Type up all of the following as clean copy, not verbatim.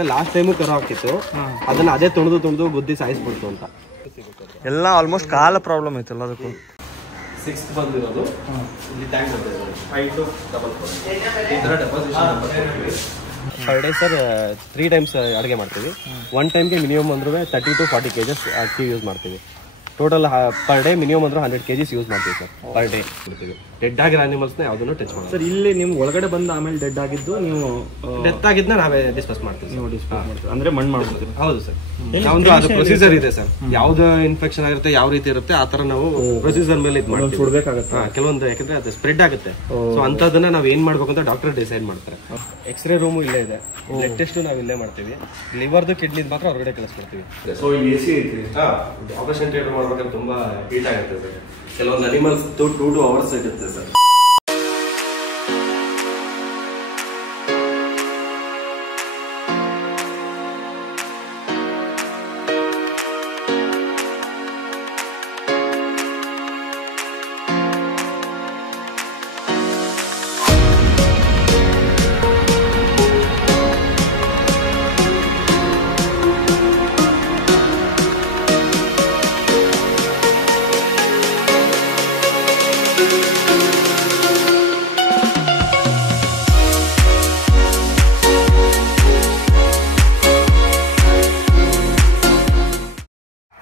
Last time ಕರು ಹಾಕಿತ್ತು, ಅದನ್ನ ಅದೇ ತುಣಿದು ಬುದ್ಧಿ ಸಾಯಿಸ್ಬಿಡ್ತು ಅಂತ. ಎಲ್ಲ ಆಲ್ಮೋಸ್ಟ್ ಕಾಲ ಪ್ರಾಬ್ಲಮ್ ಐತೆ ಎಲ್ಲದಕ್ಕೂ. 6th ಬಂದಿರೋದು ಇಲ್ಲಿ ಟ್ಯಾಂಕ್ ಬಂದಿರೋದು 5 2 ಪರ್ ಡೇ ಸರ್. 3 ಟೈಮ್ಸ್ ಅಡುಗೆ ಮಾಡ್ತೀವಿ. 1 ಟೈಮ್ಗೆ ಮಿನಿಮಮ್ ಅಂದ್ರೂ 30 to 40 kgs ಅಕ್ಕಿ ಯೂಸ್ ಮಾಡ್ತೀವಿ. ಟೋಟಲ್ ಪರ್ ಡೇ ಮಿನಿಮಮ್ ಅಂದ್ರೆ 100 kgs ಯೂಸ್ ಮಾಡ್ತೀವಿ ಸರ್ ಪರ್ ಡೇ. ಡೆಡ್ ಆಗಿರೋ ಅನಿಮಲ್ಸ್ನ ಯಾವುದನ್ನು ಟಚ್ ಮಾಡಿ ಸರ್. ಇಲ್ಲಿ ನಿಮ್ಗೆ ಒಳಗಡೆ ಬಂದು ಆಮೇಲೆ ಡೆಡ್ ಆಗಿದ್ದು ನೀವು ಡೆತ್ ಆಗಿದ್ನ ನಾವೇ ಡಿಸ್ಪಸ್ ಮಾಡ್ತೀವಿ. ನೀವು ಡಿಸ್ಪೋಸ್ ಮಾಡ್ತೀವಿ ಅಂದ್ರೆ ಮಣ್ಣು ಮಾಡ್ತೀವಿ. ಹೌದು ಸರ್, ನಮ್ದು ಅದು ಪ್ರೊಸೀಜರ್ ಇದೆ ಸರ್. ಯಾವ್ದು ಇನ್ಫೆಕ್ಷನ್ ಆಗಿರುತ್ತೆ, ಯಾವ ರೀತಿ ಇರುತ್ತೆ ಆ ತರ ನಾವು ಪ್ರೊಸೀಜರ್ ಮೇಲೆ ಇದು ಮಾಡ್ತೀವಿ. ಸುಡ್ಬೇಕಾಗುತ್ತೆ ಕೆಲವೊಂದು, ಯಾಕಂದ್ರೆ ಅದು ಸ್ಪ್ರೆಡ್ ಆಗುತ್ತೆ. ಸೊ ಅಂತದನ್ನ ನಾವ್ ಏನ್ ಮಾಡ್ಬೇಕು ಅಂತ ಡಾಕ್ಟರ್ ಡಿಸೈಡ್ ಮಾಡ್ತಾರೆ. ಎಕ್ಸ್ರೇ ರೂಮು ಇಲ್ಲೇ ಇದೆ, ಬ್ಲಡ್ ಟೆಸ್ಟ್ ನಾವು ಇಲ್ಲೇ ಮಾಡ್ತೀವಿ. ಲಿವರ್ದು ಕಿಡ್ನಿ ಮಾತ್ರ ಹೊರಗಡೆ ಕಳಿಸ್ಕೊಡ್ತೀವಿ. ಸೊ ಇಲ್ಲಿ AC ಐತಿ. ಆಪರೇಷನ್ ಥಿಯೇಟರ್ ಮಾಡ್ಬೇಕಾದ್ರೆ ತುಂಬಾ ಹೀಟ್ ಆಗುತ್ತೆ ಸರ್. ಕೆಲವೊಂದು ಅನಿಮಲ್ಸ್ 2 to 2 hours ಇರುತ್ತೆ ಸರ್.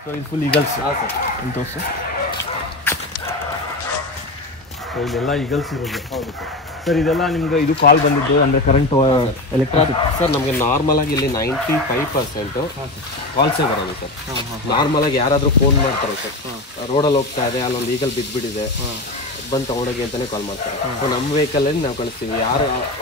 ಸೊ ಇದು ಫುಲ್ ಈಗಲ್ಸ್. ಹಾಂ ಸರ್, ತೋರಿಸು. ಸೊ ಇದೆಲ್ಲ ಈಗಲ್ಸ್ ಇರೋದು. ಹೌದು ಸರ್. ಸರ್ ಇದೆಲ್ಲ ನಿಮ್ಗೆ ಇದು ಕಾಲ್ ಬಂದಿದ್ದು ಅಂದರೆ ಕರೆಂಟ್ ಎಲೆಕ್ಟ್ರಿಕ್ ಸರ್. ನಮಗೆ ನಾರ್ಮಲ್ ಆಗಿ ಇಲ್ಲಿ 95% ಕಾಲ್ಸೇ ಬರೋದು ಸರ್. ನಾರ್ಮಲ್ ಆಗಿ ಯಾರಾದರೂ ಫೋನ್ ಮಾಡ್ತಾರೆ ಸರ್, ರೋಡಲ್ಲಿ ಹೋಗ್ತಾ ಇದೆ, ಅಲ್ಲೊಂದು ಈಗಲ್ ಬಿದ್ದುಬಿಟ್ಟಿದೆ, ಬಂದು ತಗೊಂಡೋಗಿ ಅಂತಾನೆ ಕಾಲ್ ಮಾಡ್ತಾರೆ. ಸೊ ನಮ್ಮ ವೆಹಿಕಲ್ ಅಲ್ಲಿ ನಾವು ಕಳಿಸ್ತೀವಿ.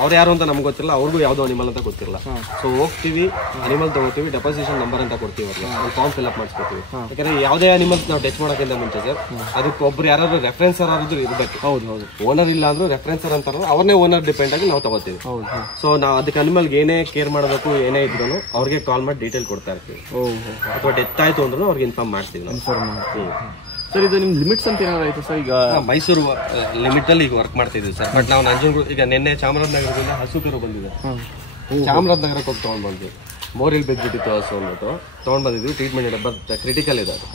ಅವ್ರು ಯಾರು ಅಂತ ನಮ್ಗೆ ಗೊತ್ತಿಲ್ಲ, ಅವ್ರಿಗೂ ಯಾವ್ದು ಅನಿಮಲ್ ಅಂತ ಗೊತ್ತಿಲ್ಲ. ಸೊ ಹೋಗ್ತೀವಿ, ಅನಿಮಲ್ ತಗೋತೀವಿ, ಡೆಪಾಸಿಷನ್ ನಂಬರ್ ಅಂತ ಕೊಡ್ತೀವಿ, ಅವ್ರಿಗೆ ಒಂದು ಫಾರ್ಮ್ ಫಿಲ್ ಅಪ್ ಮಾಡಿಸ್ಕೊತೀವಿ. ಯಾಕಂದ್ರೆ ಯಾವುದೇ ಅನಿಮಲ್ಸ್ ನಾವು ಟಚ್ ಮಾಡೋಕ್ಕಿಂತ ಮುಂಚೆ ಸರ್ ಅದಕ್ಕೆ ಒಬ್ರು ಯಾರಾದ್ರೂ ರೆಫರೆನ್ಸರ್ ಆದ್ರೂ ಇರಬೇಕು. ಹೌದು. ಓನರ್ ಇಲ್ಲ ಅಂದ್ರೂ ರೆಫರೆನ್ಸರ್ ಅಂತಾರೋ ಅವ್ರನ್ನೇ ಓನರ್ ಡಿಪೆಂಡ್ ಆಗಿ ನಾವು ತಗೋತೀವಿ. ಸೊ ನಾವು ಅದಕ್ಕೆ ಅನಿಮಲ್ಗೆ ಏನೇ ಕೇರ್ ಮಾಡಬೇಕು, ಏನೇ ಇದ್ರು ಅವ್ರಿಗೆ ಕಾಲ್ ಮಾಡಿ ಡೀಟೇಲ್ ಕೊಡ್ತಾ ಇರ್ತೀವಿ. ಅಥವಾ ಡೆತ್ ಆಯ್ತು ಅಂದ್ರೂ ಅವ್ರಿಗೆ ಇನ್ಫಾರ್ಮ್ ಮಾಡ್ತೀವಿ ನಾವು. ಸರ್ ಇದು ನಿಮ್ ಲಿಮಿಟ್ಸ್ ಅಂತ ಏನಾದ್ರು ಆಯ್ತು ಸರ್? ಈಗ ಮೈಸೂರು ಲಿಮಿಟ್ ಅಲ್ಲಿ ಈಗ ವರ್ಕ್ ಮಾಡ್ತಿದ್ವಿ ಸರ್. ಬಟ್ ನಾವು ನಂಜನಗೂಡು ಈಗ ನಿನ್ನೆ ಚಾಮರಾಜನಗರದಿಂದ ಹಸು ಕರು ಬಂದಿದೆ. ಚಾಮರಾಜನಗರಕ್ಕೆ ಹೋಗಿ ತೊಗೊಂಡು ಬಂದ್ವಿ. ಮೋರಿಲ್ ಬಿದ್ದುಬಿಟ್ಟಿತ್ತು ಹಸು ಅಂದ್ಬಿಟ್ಟು ತೊಗೊಂಡು ಬಂದಿದ್ವಿ. ಟ್ರೀಟ್ಮೆಂಟ್ ಬಟ್ ಕ್ರಿಟಿಕಲ್ ಇದೆ ಅದು.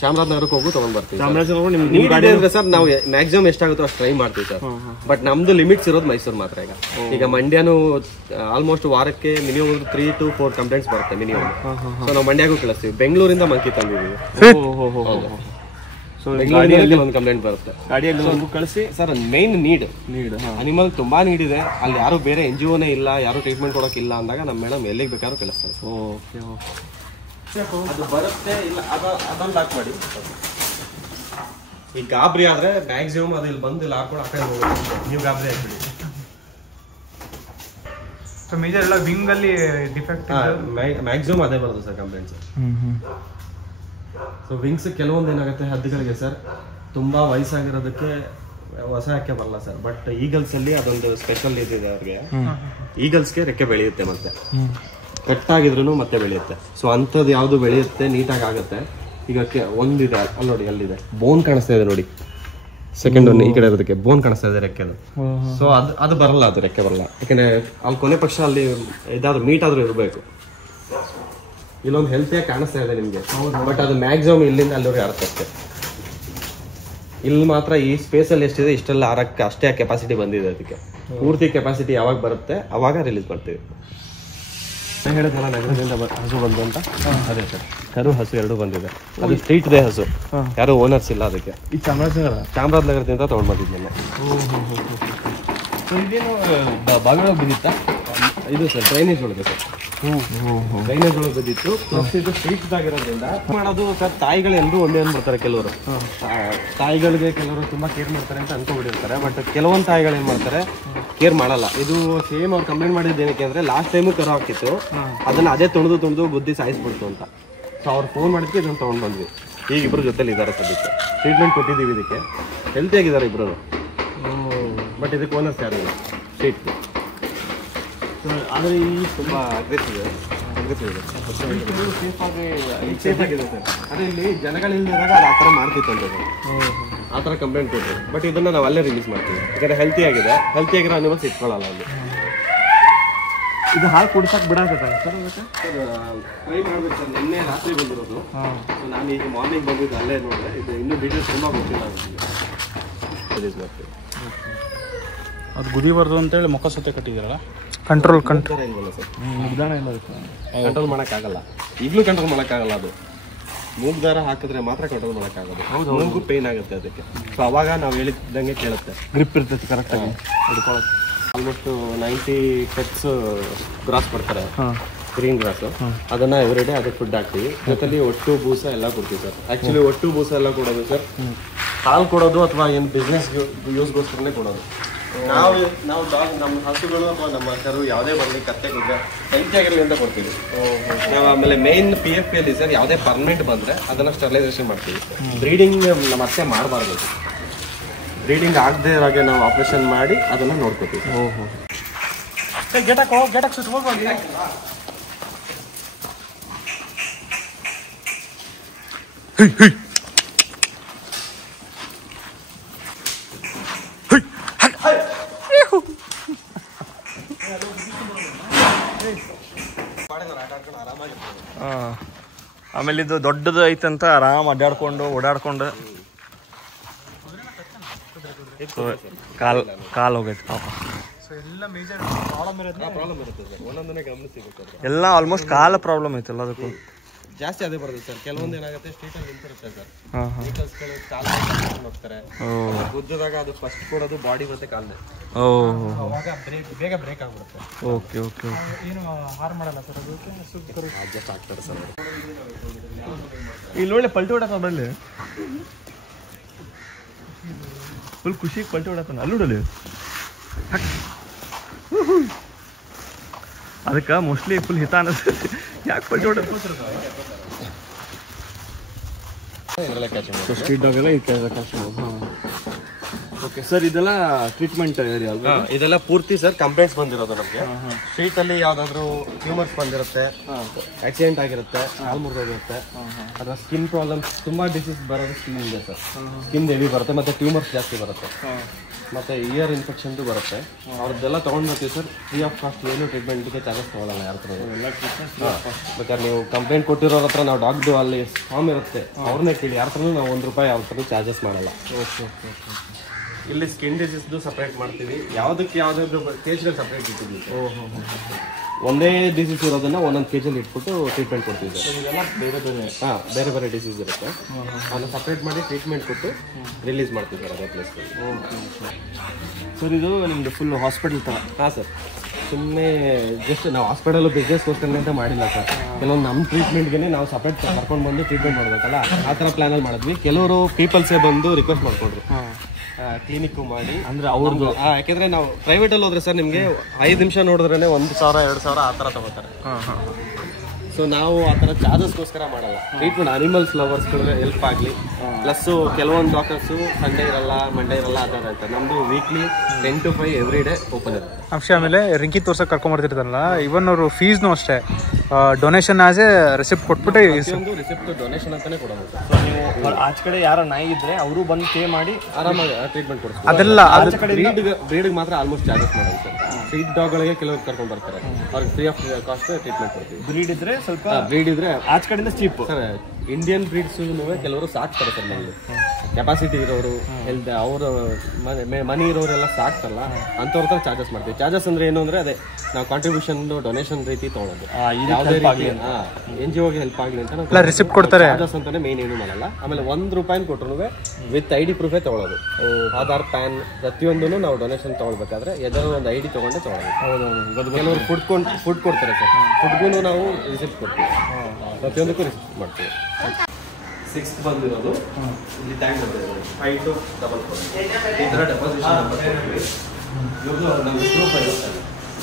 ಚಾಮರಾಜನಗರಕ್ಕೆ ಹೋಗಿ ತೊಗೊಂಡು ಬರ್ತೀವಿ. ಚಾಮರಾಜನಗರ ಸರ್ ನಾವು ಮ್ಯಾಕ್ಸಿಮಮ್ ಎಷ್ಟಾಗುತ್ತೋ ಅಷ್ಟು ಟ್ರೈ ಮಾಡ್ತೀವಿ ಸರ್. ಬಟ್ ನಮ್ದು ಲಿಮಿಟ್ಸ್ ಇರೋದು ಮೈಸೂರು ಮಾತ್ರ. ಈಗ ಮಂಡ್ಯನೂ ಆಲ್ಮೋಸ್ಟ್ ವಾರಕ್ಕೆ ಮಿನಿಮಮ್ 3 to 4 ಕಂಪ್ಲೇಂಟ್ಸ್ ಬರುತ್ತೆ ಮಿನಿಮಮ್. ಸೊ ನಾವು ಮಂಡ್ಯಗೂ ಕಳಿಸ್ತೀವಿ. ಬೆಂಗಳೂರಿಂದ ಮಂಕಿ ತಂದಿದ್ದೀವಿ. ಬೆಂಗಳೂರಲ್ಲಿ ಒಂದು ಕಂಪ್ಲೇಂಟ್ ಬರುತ್ತೆ. ಗಾಡಿಯಲ್ಲಿ ಕಳಿಸಿ ಸರ್. ಮೇನ್ ನೀಡ್ ಅನಿಮಲ್ ತುಂಬಾ ನೀಡ್ ಇದೆ. ಅಲ್ಲಿ ಯಾರು ಬೇರೆ NGOನೇ ಇಲ್ಲ, ಯಾರು ಟ್ರೀಟ್ಮೆಂಟ್ ಕೊಡೋಕ್ಕಿಲ್ಲ ಅಂದಾಗ ನಮ್ಮ ಮೇಡಮ್ ಎಲ್ಲಿಗೆ ಬೇಕಾದ್ರೂ ಕಳಿಸ್ತಾರೆ. ಅದು ಬರುತ್ತೆ ಇಲ್ಲ ಅದನ್ನ ಲಾಕ್ ಮಾಡಿ. ಈಗ ಗಾಬರಿ ಆದ್ರೆ ಮ್ಯಾಕ್ಸಿಮಮ್ ಅದು ಇಲ್ಲಿ ಬಂದು ಹಾಕೊಂಡು ಆ ಕಡೆ ಹೋಗುತ್ತೆ. ನೀವು ಗಾಬರಿ ಆಗ್ಬಿಡಿ. ಸೊ ಮೇಜರ್ ಎಲ್ಲ ವಿಂಗ್ ಅಲ್ಲಿ ಡಿಫೆಕ್ಟ್ ಮ್ಯಾಕ್ಸಿಮಮ್ ಅದೇ ಬರೋದು ಸರ್ ಕಂಪ್ಲೇಂಟ್ಸ್. ಸೊ ವಿಂಗ್ಸ್ ಕೆಲವೊಂದು ಏನಾಗುತ್ತೆ ಹದ್ದುಗಳಿಗೆ ಸರ್, ತುಂಬಾ ವಯಸ್ಸಾಗಿರೋದಕ್ಕೆ ಹೊಸ ರೆಕ್ಕೆ ಬರಲ್ಲ ಸರ್. ಬಟ್ ಈಗಲ್ಸ್ ಅಲ್ಲಿ ಅದೊಂದು ಸ್ಪೆಷಲ್ ಇದಿದೆ ಅವ್ರಿಗೆ. ಈಗಲ್ಸ್ಗೆ ರೆಕ್ಕೆ ಬೆಳೆಯುತ್ತೆ, ಮತ್ತೆ ಕಟ್ಟಾಗಿದ್ರು ಮತ್ತೆ ಬೆಳೆಯುತ್ತೆ. ಸೊ ಅಂಥದ್ದು ಯಾವುದು ಬೆಳೆಯುತ್ತೆ, ನೀಟಾಗಿ ಆಗುತ್ತೆ. ಈಗ ಒಂದಿದೆ ಅಲ್ಲಿ ನೋಡಿ, ಅಲ್ಲಿದೆ ಬೋನ್ ಕಾಣಿಸ್ತಾ ಇದೆ ನೋಡಿ. ಸೆಕೆಂಡ್ ಒನ್ ಈ ಕಡೆ ಇರೋದಕ್ಕೆ ಬೋನ್ ಕಾಣಿಸ್ತಾ ಇದೆ ರೆಕ್ಕೆದು. ಸೊ ಅದು ಬರಲ್ಲ, ಅದು ರೆಕ್ಕೆ ಬರಲ್ಲ. ಯಾಕಂದ್ರೆ ಅಲ್ಲಿ ಕೊನೆ ಪಕ್ಷ ಅಲ್ಲಿ ಇದಾದ್ರೂ ಮೀಟ್ ಆದ್ರೂ ಇರಬೇಕು. ಇಲ್ಲೊಂದು ಹೆಲ್ತಿಯಾಗಿ ಕಾಣಿಸ್ತಾ ಇದೆ ನಿಮ್ಗೆ, ಬಟ್ ಅದು ಮ್ಯಾಕ್ಸಿಮಮ್ ಇಲ್ಲಿಂದ ಅಲ್ಲಿವರೆಗೆ ಆರುತ್ತೆ. ಇಲ್ಲಿ ಮಾತ್ರ ಈ ಸ್ಪೇಸ್ ಅಲ್ಲಿ ಎಷ್ಟಿದೆ ಇಷ್ಟೆಲ್ಲ ಆರಕ್ಕೆ ಅಷ್ಟೇ ಕೆಪಾಸಿಟಿ ಬಂದಿದೆ. ಅದಕ್ಕೆ ಪೂರ್ತಿ ಕೆಪಾಸಿಟಿ ಯಾವಾಗ ಬರುತ್ತೆ ಅವಾಗ ರಿಲೀಸ್ ಮಾಡ್ತೀವಿ. ಹೇಳಿದ್ನಲ್ಲ ನಗರದಿಂದ ಹಸು ಬಂದು ಅಂತ, ಅದೇ ಸರ್ ಕರು ಹಸು 2 ಬಂದಿದೆ. ಅದು ಸ್ಟ್ರೀಟ್ ದೇ ಹಸು, ಯಾರು ಓನರ್ಸ್ ಇಲ್ಲ ಅದಕ್ಕೆ. ಈ ಚಾಮರಾಜನಗರದಿಂದ ತಗೊಂಡ್ ಬಂದಿದ್ದೆ. ಇದೇನು ಬಾಗಿಲು ಬಿದ್ದಿತ್ತಾ? ಇದು ಸರ್ ಡ್ರೈನೇಜ್ ಒಳಗೆ ಸರ್. ಡ್ರೈನೇಜ್ ಒಳಗೆ ಬಿದ್ದಿತ್ತು. ಪ್ಲಸ್ ಇದು ಸ್ಟ್ರೀಟ್ ಆಗಿರೋದ್ರಿಂದ ಮಾಡೋದು ಸರ್. ತಾಯಿಗಳೆಲ್ಲರೂ ಒಂದೇ ಅಂದ್ಬಿಡ್ತಾರೆ. ಕೆಲವರು ತಾಯಿಗಳಿಗೆ ಕೆಲವರು ತುಂಬಾ ಕೇರ್ ಮಾಡ್ತಾರೆ ಅಂತ ಅನ್ಕೊಂಡ್ಬಿಟ್ಟಿರ್ತಾರೆ. ಬಟ್ ಕೆಲವೊಂದು ತಾಯಿಗಳು ಏನ್ ಮಾಡ್ತಾರೆ, ಕೇರ್ ಮಾಡಲ್ಲ. ಇದು ಸೇಮ್ ಅವ್ರು ಕಂಪ್ಲೇಂಟ್ ಮಾಡಿದ್ದು ಏನಕ್ಕೆ ಅಂದ್ರೆ ಲಾಸ್ಟ್ ಟೈಮು ಕರು ಹಾಕಿತ್ತು, ಅದನ್ನ ಅದೇ ತುಣಿದು ಬುದ್ಧಿ ಸಾಯಿಸ್ಬಿಡ್ತು ಅಂತ. ಸೊ ಅವ್ರು ಫೋನ್ ಮಾಡಿದ್ವಿ, ಇದನ್ನು ತೊಗೊಂಡು ಬಂದ್ವಿ. ಈಗ ಇಬ್ಬರು ಜೊತೆಲಿ ಇದ್ದಾರೆ ಸದ್ಯಕ್ಕೆ. ಟ್ರೀಟ್ಮೆಂಟ್ ಕೊಟ್ಟಿದ್ದೀವಿ ಇದಕ್ಕೆ. ಹೆಲ್ತಿಯಾಗಿದ್ದಾರೆ ಇಬ್ಬರು. ಬಟ್ ಇದಕ್ಕೆ ಓನರ್ಸ್ ಯಾರು ಇಲ್ಲ ಸ್ಟ್ರೀಟ್. ಆದರೆ ಈ ತುಂಬ ಅಗ್ರೆಸಿವ್ ಇದೆ. ಸೇಫ್ ಆಗಿದೆ ಸರ್. ಅದೇ ಇಲ್ಲಿ ಜನಗಳಿಲ್ದಾಗ ಅದು ಆ ಥರ ಮಾಡ್ತಿತ್ತು ಅಂತ ಆ ಥರ ಕಂಪ್ಲೇಂಟ್ ಕೊಟ್ಟರು. ಬಟ್ ಇದನ್ನು ನಾವು ಅಲ್ಲೇ ರಿಲೀಸ್ ಮಾಡ್ತೀವಿ. ಯಾಕಂದರೆ ಹೆಲ್ತಿ ಆಗಿರೋ ಅನಿಮಲ್ಸ್ ಇಟ್ಕೊಳ್ಳಲ್ಲ ಅಲ್ಲಿ. ಇದು ಹಾಲು ಕುಡ್ಸಕ್ಕೆ ಬಿಡಾಕತ್ತಲ್ಲ ಸರ್ ಅದಕ್ಕೆ ಟ್ರೈ ಮಾಡ್ಬೇಕು ಸರ್. ನಿನ್ನೆ ರಾತ್ರಿ ಬಂದಿರೋದು. ನಾನು ಈಗ ಮಾರ್ನಿಂಗ್ ಬಂದಿದ್ದು ಅಲ್ಲೇ ನೋಡಿದೆ. ಇದು ಇನ್ನೂ ಡೀಟೇಲ್ಸ್ ತುಂಬ ಗೊತ್ತಿಲ್ಲ ನನಗೆ. ಅದು ಗುದಿಬಾರ್ದು ಅಂತೇಳಿ ಮುಖ ಸುತ್ತೆ ಕಟ್ಟಿದ್ದೀರಲ್ಲ, ಕಂಟ್ರೋಲ್ ಇಲ್ವಲ್ಲ ಸರ್, ಮುಗ್ದಾಣ ಇಲ್ಲ ಕಂಟ್ರೋಲ್ ಮಾಡೋಕ್ಕಾಗಲ್ಲ. ಈಗಲೂ ಕಂಟ್ರೋಲ್ ಮಾಡೋಕ್ಕಾಗಲ್ಲ. ಅದು ಮೂಗು ದಾರ ಹಾಕಿದ್ರೆ ಮಾತ್ರ ಕಂಟ್ರೋಲ್ ಮಾಡೋಕ್ಕಾಗೋದು. ಮೂಗು ಪೇನ್ ಆಗುತ್ತೆ ಅದಕ್ಕೆ. ಸೊ ಅವಾಗ ನಾವು ಹೇಳಿದಂಗೆ ಕೇಳುತ್ತೆ, ಗ್ರಿಪ್ ಇರ್ತೈತೆ ಕರೆಕ್ಟಾಗಿ ಹಿಡ್ಕೊಳಕ್ಕೆ. ಆಲ್ಮೋಸ್ಟ್ 90 ಪೆಟ್ಸ್ ಗ್ರಾಸ್ ಕೊಡ್ತಾರೆ, ಗ್ರೀನ್ ಗ್ರಾಸು. ಅದನ್ನ ಎವ್ರಿಡೇ ಅದಕ್ಕೆ ಫುಡ್ ಹಾಕ್ತೀವಿ. ಜೊತೆಲಿ ಒಟ್ಟು ಬೂಸ ಎಲ್ಲ ಕೊಡ್ತೀವಿ ಸರ್. ಆ್ಯಕ್ಚುಲಿ ಒಟ್ಟು ಬೂಸ ಎಲ್ಲ ಕೊಡೋದು ಸರ್ ಹಾಲು ಕೊಡೋದು ಅಥವಾ ಏನು ಬಿಸ್ನೆಸ್ ಯೂಸ್ಗೋಸ್ಕರನೇ ಕೊಡೋದು. ನಾವು ಡಾಗ್ ನಮ್ಮ ಹಸುಗಳು ಅಥವಾ ನಮ್ಮ ಕರು ಯಾವುದೇ ಬರಲಿ, ಕತ್ತೆ ಕುದ್ರೆ ಹೆಲ್ತಿ ಆಗಿರಲಿ ಅಂತ ಕೊಡ್ತೀವಿ ನಾವು. ಆಮೇಲೆ ಮೇನ್ PFPಯಲ್ಲಿ ಸರ್ ಯಾವುದೇ ಪರ್ಮನೆಂಟ್ ಬಂದರೆ ಅದನ್ನು ಸ್ಟೆರಿಲೈಸೇಷನ್ ಮಾಡ್ತೀವಿ. ಬ್ರೀಡಿಂಗ್ ಮತ್ತೆ ಮಾಡಬಾರ್ದು. ಬ್ರೀಡಿಂಗ್ ಆಗದೆ ಇರೋಗೆ ನಾವು ಆಪ್ರೇಷನ್ ಮಾಡಿ ಅದನ್ನು ನೋಡ್ಕೋತೀವಿ. ಗೇಟಕ್ಕೆ ಸುತ್ತ ಹೋಗಿ ಆಮೇಲೆ ಇದು ದೊಡ್ಡದು ಐತಂತ ಆರಾಮ್ ಅಡ್ಡಾಡ್ಕೊಂಡು ಓಡಾಡ್ಕೊಂಡು ಕಾಲ್ ಹೋಗೈತೆ ಪಾಪ. ಪ್ರಾಬ್ಲಮ್ ಇರುತ್ತೆ ಸರ್, ಒಂದೊಂದನ್ನೇ ಗಮನಿಸಬೇಕು. ಎಲ್ಲ ಆಲ್ಮೋಸ್ಟ್ ಕಾಲ ಪ್ರಾಬ್ಲಮ್ ಐತಲ್ಲ ಅದಕ್ಕೂ ಜಾಸ್ತಿ ಅದೇ ಬರುತ್ತೆ ಸರ್. ಕೆಲವೊಂದು ಏನಾಗುತ್ತೆ ಸ್ಟ್ರೀಟಲ್ಲಿ ನಿಂತಿರುತ್ತೆ ಸರ್, ವೆಹಿಕಲ್ಸ್ಗಳು ಕಾಲು ಹೋಗ್ತಾರೆ. ಗುದ್ದದಾಗ ಅದು ಫಸ್ಟ್ ಕೊಡೋದು ಬಾಡಿ ಮತ್ತೆ ಕಾಲೇ. ಅವಾಗ ಬೇಗ ಬ್ರೇಕ್ ಆಗ್ಬಿಡುತ್ತೆ. ಓಕೆ ಓಕೆ ಏನು ಹಾರ್ ಮಾಡಲ್ಲ ಸರ್, ಅದಕ್ಕೆ ಅಡ್ಜಸ್ಟ್ ಆಗ್ತಾರೆ ಸರ್. ಇಲ್ಲಿ ಒಳ್ಳೆ ಪಲ್ಟಿ ಹೊಡಕ ಬರಲಿ, ಫುಲ್ ಖುಷಿಗೆ ಪಲ್ಟಿ ಹೊಡಕ ಅಲ್ಲುಡಲಿ. ಅದಕ್ಕೆ ಮೋಸ್ಟ್ಲಿ ಫುಲ್ ಹಿತ ಅನ್ನಿಸ್ತೈತಿ. ಯಾಕೆ ಪಲ್ಟಿ ಹೊಡ ಸ್ಟ್ರೀಟ್ ಡಾಗ್ ಎಲ್ಲ ಓಕೆ ಸರ್. ಇದೆಲ್ಲ ಟ್ರೀಟ್ಮೆಂಟ್ ಏರಿಯಾ ಅಲ್ವಾ? ಇದೆಲ್ಲ ಪೂರ್ತಿ ಸರ್ ಕಂಪ್ಲೇಂಟ್ಸ್ ಬಂದಿರೋದು ನಮಗೆ. ಸ್ಟ್ರೀಟ್ ಅಲ್ಲಿ ಯಾವ್ದಾದ್ರು ಟ್ಯೂಮರ್ಸ್ ಬಂದಿರುತ್ತೆ, ಆಕ್ಸಿಡೆಂಟ್ ಆಗಿರುತ್ತೆ, ಕಾಲು ಮುರಿದೋಗಿರುತ್ತೆ, ಅಥವಾ ಸ್ಕಿನ್ ಪ್ರಾಬ್ಲಮ್ಸ್, ತುಂಬಾ ಡಿಸೀಸ್ ಬರೋದು ಸ್ಕಿನ್ ಇದೆ ಸರ್. ಸ್ಕಿನ್ ಹೆವಿ ಬರುತ್ತೆ, ಮತ್ತೆ ಟ್ಯೂಮರ್ಸ್ ಜಾಸ್ತಿ ಬರುತ್ತೆ, ಮತ್ತೆ ಇಯರ್ ಇನ್ಫೆಕ್ಷನ್ದು ಬರುತ್ತೆ. ಅವ್ರದ್ದೆಲ್ಲ ತೊಗೊಂಡು ಬರ್ತೀವಿ ಸರ್. ಫ್ರೀ ಆಫ್ ಕಾಸ್ಟ್ ಏನು ಟ್ರೀಟ್ಮೆಂಟ್ಗೆ ಚಾರ್ಜಸ್ ತೊಗೊಳ್ಳಲ್ಲ ಯಾರ ಹತ್ರ. ಬೇಕಾದ್ರೆ ನೀವು ಕಂಪ್ಲೇಂಟ್ ಕೊಟ್ಟಿರೋರ ಹತ್ರ ನಾವು ಡಾಗ್ದು ಅಲ್ಲಿ ಫಾರ್ಮ್ ಇರುತ್ತೆ, ಅವ್ರನ್ನೇ ಕೇಳಿ. ಯಾರ ಹತ್ರನೂ ನಾವು ₹1 ಅವ್ರ ಹತ್ರ ಚಾರ್ಜಸ್ ಮಾಡಲ್ಲ. ಇಲ್ಲಿ ಸ್ಕಿನ್ ಡಿಸೀಸ್ದು ಸಪ್ರೇಟ್ ಮಾಡ್ತೀವಿ. ಯಾವುದಕ್ಕೆ ಯಾವುದಾದ್ರು ಕೇಜ್ಗಳು ಸಪ್ರೇಟ್ ಇಟ್ಟಿದ್ವಿ. ಒಂದೇ ಡಿಸೀಸ್ ಇರೋದನ್ನ ಒಂದೊಂದು ಕೇಜಲ್ಲಿ ಇಟ್ಬಿಟ್ಟು ಟ್ರೀಟ್ಮೆಂಟ್ ಕೊಡ್ತೀವಿ ಸರ್. ಬೇರೆ ಬೇರೆ ಡಿಸೀಸ್ ಇರುತ್ತೆ, ಅದನ್ನ ಸಪ್ರೇಟ್ ಮಾಡಿ ಟ್ರೀಟ್ಮೆಂಟ್ ಕೊಟ್ಟು ರಿಲೀಸ್ ಮಾಡ್ತೀವಿ ಸರ್ ಅದೇ ಪ್ಲೇಸ್. ಸರ್ ಇದು ನಿಮ್ಮದು ಫುಲ್ ಹಾಸ್ಪಿಟಲ್ ಥರ? ಹಾಂ ಸರ್. ಸುಮ್ಮನೆ ಜಸ್ಟ್ ನಾವು ಹಾಸ್ಪಿಟಲ್ ಬಿಸ್ನೆಸ್ಗೋಸ್ಕರ ಅಂತ ಮಾಡಿಲ್ಲ ಸರ್. ಕೆಲವೊಂದು ನಮ್ಮ ಟ್ರೀಟ್ಮೆಂಟ್ಗೆ ನಾವು ಸಪ್ರೇಟ್ ಕರ್ಕೊಂಡು ಬಂದು ಟ್ರೀಟ್ಮೆಂಟ್ ಮಾಡಬೇಕಲ್ಲ, ಆ ಥರ ಪ್ಲ್ಯಾನಲ್ಲಿ ಮಾಡಿದ್ವಿ. ಕೆಲವರು ಪೀಪಲ್ಸೇ ಬಂದು ರಿಕ್ವೆಸ್ಟ್ ಮಾಡಿಕೊಂಡ್ರು ಕ್ಲಿನಿಕ್ಕು ಮಾಡಿ. ಅಂದರೆ ಅವ್ರದ್ದು ಯಾಕೆಂದರೆ ನಾವು ಪ್ರೈವೇಟಲ್ಲಿ ಹೋದ್ರೆ ಸರ್ ನಿಮಗೆ 5 ನಿಮಿಷ ನೋಡಿದ್ರೇ 1,000 2,000 ಆ ಥರ ತಗೋತಾರೆ. ಸೊ ನಾವು ಆ ಥರ ಚಾರ್ಜಸ್ಗೋಸ್ಕರ ಮಾಡಲ್ಲ. ಟ್ರೀಟ್ಮೆಂಟ್ ಅನಿಮಲ್ಸ್ ಲವರ್ಸ್ಗಳಿಗೆ ಹೆಲ್ಪ್ ಆಗಲಿ. ಪ್ಲಸ್ಸು ಕೆಲವೊಂದು ಡಾಕ್ಟರ್ಸು ಸಂಡೇ ಇರಲ್ಲ, ಮಂಡೇ ಇರಲ್ಲ, ಆ ಥರ ಇರುತ್ತೆ. ನಮ್ಮದು weekly 10 to 5 every day open ಇರುತ್ತೆ. ಅಂಶ ಆಮೇಲೆ ರಿಂಕಿ ತೋರ್ಸಕ್ಕೆ ಕರ್ಕೊಂಬರ್ತಿರ್ತಾರಲ್ಲ, ಇವನ್ ಅವರು ಫೀಸ್ನು ಅಷ್ಟೇ ಡೊನೇಷನ್ ಆಸ್ ಎ ರಿಸಿಪ್ಟ್ ಕೊಟ್ಬಿಟ್ಟು ಒಂದು ರಿಸಿಪ್ಟ್ ಡೊನೇಷನ್ ಅಂತಾನೆ ಕೊಡೋದು. ನೀವು ಆಚೆ ಕಡೆ ಯಾರ ನಾಯಿ ಇದ್ರೆ ಅವರು ಬಂದು ಪೇ ಮಾಡಿ ಆರಾಮಾಗಿ ಟ್ರೀಟ್ಮೆಂಟ್ ಕೊಡ್ತೀವಿ. ಅದೆಲ್ಲ ಬ್ರೀಡ್ಗೆ ಮಾತ್ರ ಆಲ್ಮೋಸ್ಟ್ ಚಾರ್ಜಸ್ ಮಾಡೋದು ಸರ್. ಸ್ಟ್ರೀಟ್ ಡಾಗ್ಗಳಿಗೆ ಕೆಲವರು ಕರ್ಕೊಂಡು ಬರ್ತಾರೆ, ಅವ್ರಿಗೆ ಫ್ರೀ ಆಫ್ ಕಾಸ್ಟ್ ಟ್ರೀಟ್ಮೆಂಟ್ ಕೊಡ್ತೀವಿ. ಬ್ರೀಡ್ ಇದ್ರೆ ಸ್ವಲ್ಪ ಬ್ರೀಡ್ ಇದ್ರೆ ಆಚೆ ಕಡೆಯಿಂದ ಚೀಪ್ ಸರ್. ಇಂಡಿಯನ್ ಬ್ರೀಡ್ಸ್ ಕೆಲವರು ಸಾಕ್ತಾರೆ ಸರ್. ನಮಗೆ ಕೆಪಾಸಿಟಿ ಇರೋರು, ಹೆಲ್ತ್ ಅವರು ಮನಿ ಇರೋರೆಲ್ಲ ಸಾಕ್ತಾರಲ್ಲ, ಅಂಥವ್ರ ಹತ್ರ ಚಾರ್ಜಸ್ ಮಾಡ್ತೀವಿ. ಚಾರ್ಜಸ್ ಅಂದ್ರೆ ಏನು ಅಂದ್ರೆ ಅದೇ ನಾವು ಕಾಂಟ್ರಿಬ್ಯೂಷನ್ ಡೊನೇಷನ್ ರೀತಿ ತೊಗೊಳೋದು. ಯಾವುದೇ ರೀತಿ NGO ಗೆ ಹೆಲ್ಪ್ ಆಗಲಿ ಅಂತ ನಾವು ರಿಸಿಪ್ಟ್ ಕೊಡ್ತಾರೆ. ಚಾರ್ಜಸ್ ಅಂತಾನೆ ಮೇನ್ ಏನು ಮಾಡಲ್ಲ. ಆಮೇಲೆ ₹1 ಕೊಟ್ಟರು ವಿತ್ ID ಪ್ರೂಫೇ ತೊಗೊಳೋದು. ಆಧಾರ್, ಪ್ಯಾನ್ ಪ್ರತಿಯೊಂದೂ ನಾವು ಡೊನೇಷನ್ ತೊಗೊಳ್ಬೇಕಾದ್ರೆ ಎದಾದ್ರು ಒಂದು ID ತೊಗೊಂಡೆ ತೊಗೊಳೋದು. ಕೆಲವರು ಫುಡ್ ಕೊಡ್ತಾರೆ ಸರ್, ಫುಡ್ಗೂ ನಾವು ರಿಸಿಪ್ಟ್ ಕೊಡ್ತೀವಿ. ಪ್ರತಿಯೊಂದಕ್ಕೂ ರಿಸಿಪ್ಟ್ ಮಾಡ್ತೀವಿ. 6th ಬಂದಿರೋದು ಇಲ್ಲಿ ಟ್ಯಾಂಕ್ ಬಂದಿರೋದು 5244 ಈ ಥರ ಡೆಪಾಸಿಷನ್ ನಂಬರ್ ಕೊಡ್ತೀವಿ. ಇವ್ರದ್ದು ನಮಗೆ ಪ್ರೂಫ್ ಇರುತ್ತೆ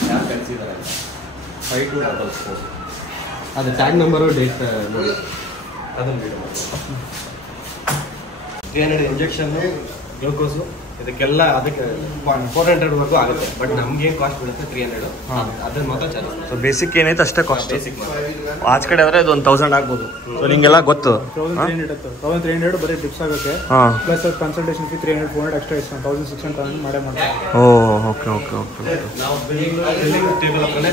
ಯಾರು ಕಳಿಸಿದ್ದಾರೆ. 5244 ಅದು ಟ್ಯಾಗ್ ನಂಬರು, ಡೇಟ್ ನೋಡಿ ಅದನ್ನು ಬಿಡು. 300 ಇಂಜೆಕ್ಷನ್ನು, ಗ್ಲೂಕೋಸು, ಇದಕ್ಕೆಲ್ಲ ಅದಕ್ಕೆ 400 ವರೆಗೂ ಆಗುತ್ತೆ. ಬಟ್ ನಮ್ಗೆ ಏನ್ ಕಾಸ್ಟ್ ಬೀಳುತ್ತೆ 300 ಅದನ್ನ ಮಾತ್ರ ಚಾರ್ಜ್. ಸೊ ಬೇಸಿಕ್ ಏನೈತೆ ಅಷ್ಟೇ ಕಾಸ್ಟ್. ಬೇಸಿಕ್ ಆಚೆ ಕಡೆ ಆದರೆ ಅದು 1000 ಆಗ್ಬೋದು. ಸೊ ನಿಂಗೆಲ್ಲ ಗೊತ್ತು. 1300 ಬರೀ ಟಿಪ್ಸ್ ಆಗುತ್ತೆ. ಪ್ಲಸ್ ಕನ್ಸಲ್ಟೇಷನ್ ಫೀ 300-400 ಎಕ್ಸ್ಟ್ರಾ ಇಷ್ಟ 1600 ಮಾಡೇ ಮಾಡ್ತಾರೆ. Okay okay okay. ನಾವು ಬಿಲ್ಲಿಂಗ್ ಟೇಬಲ್ ಹತ್ರನೇ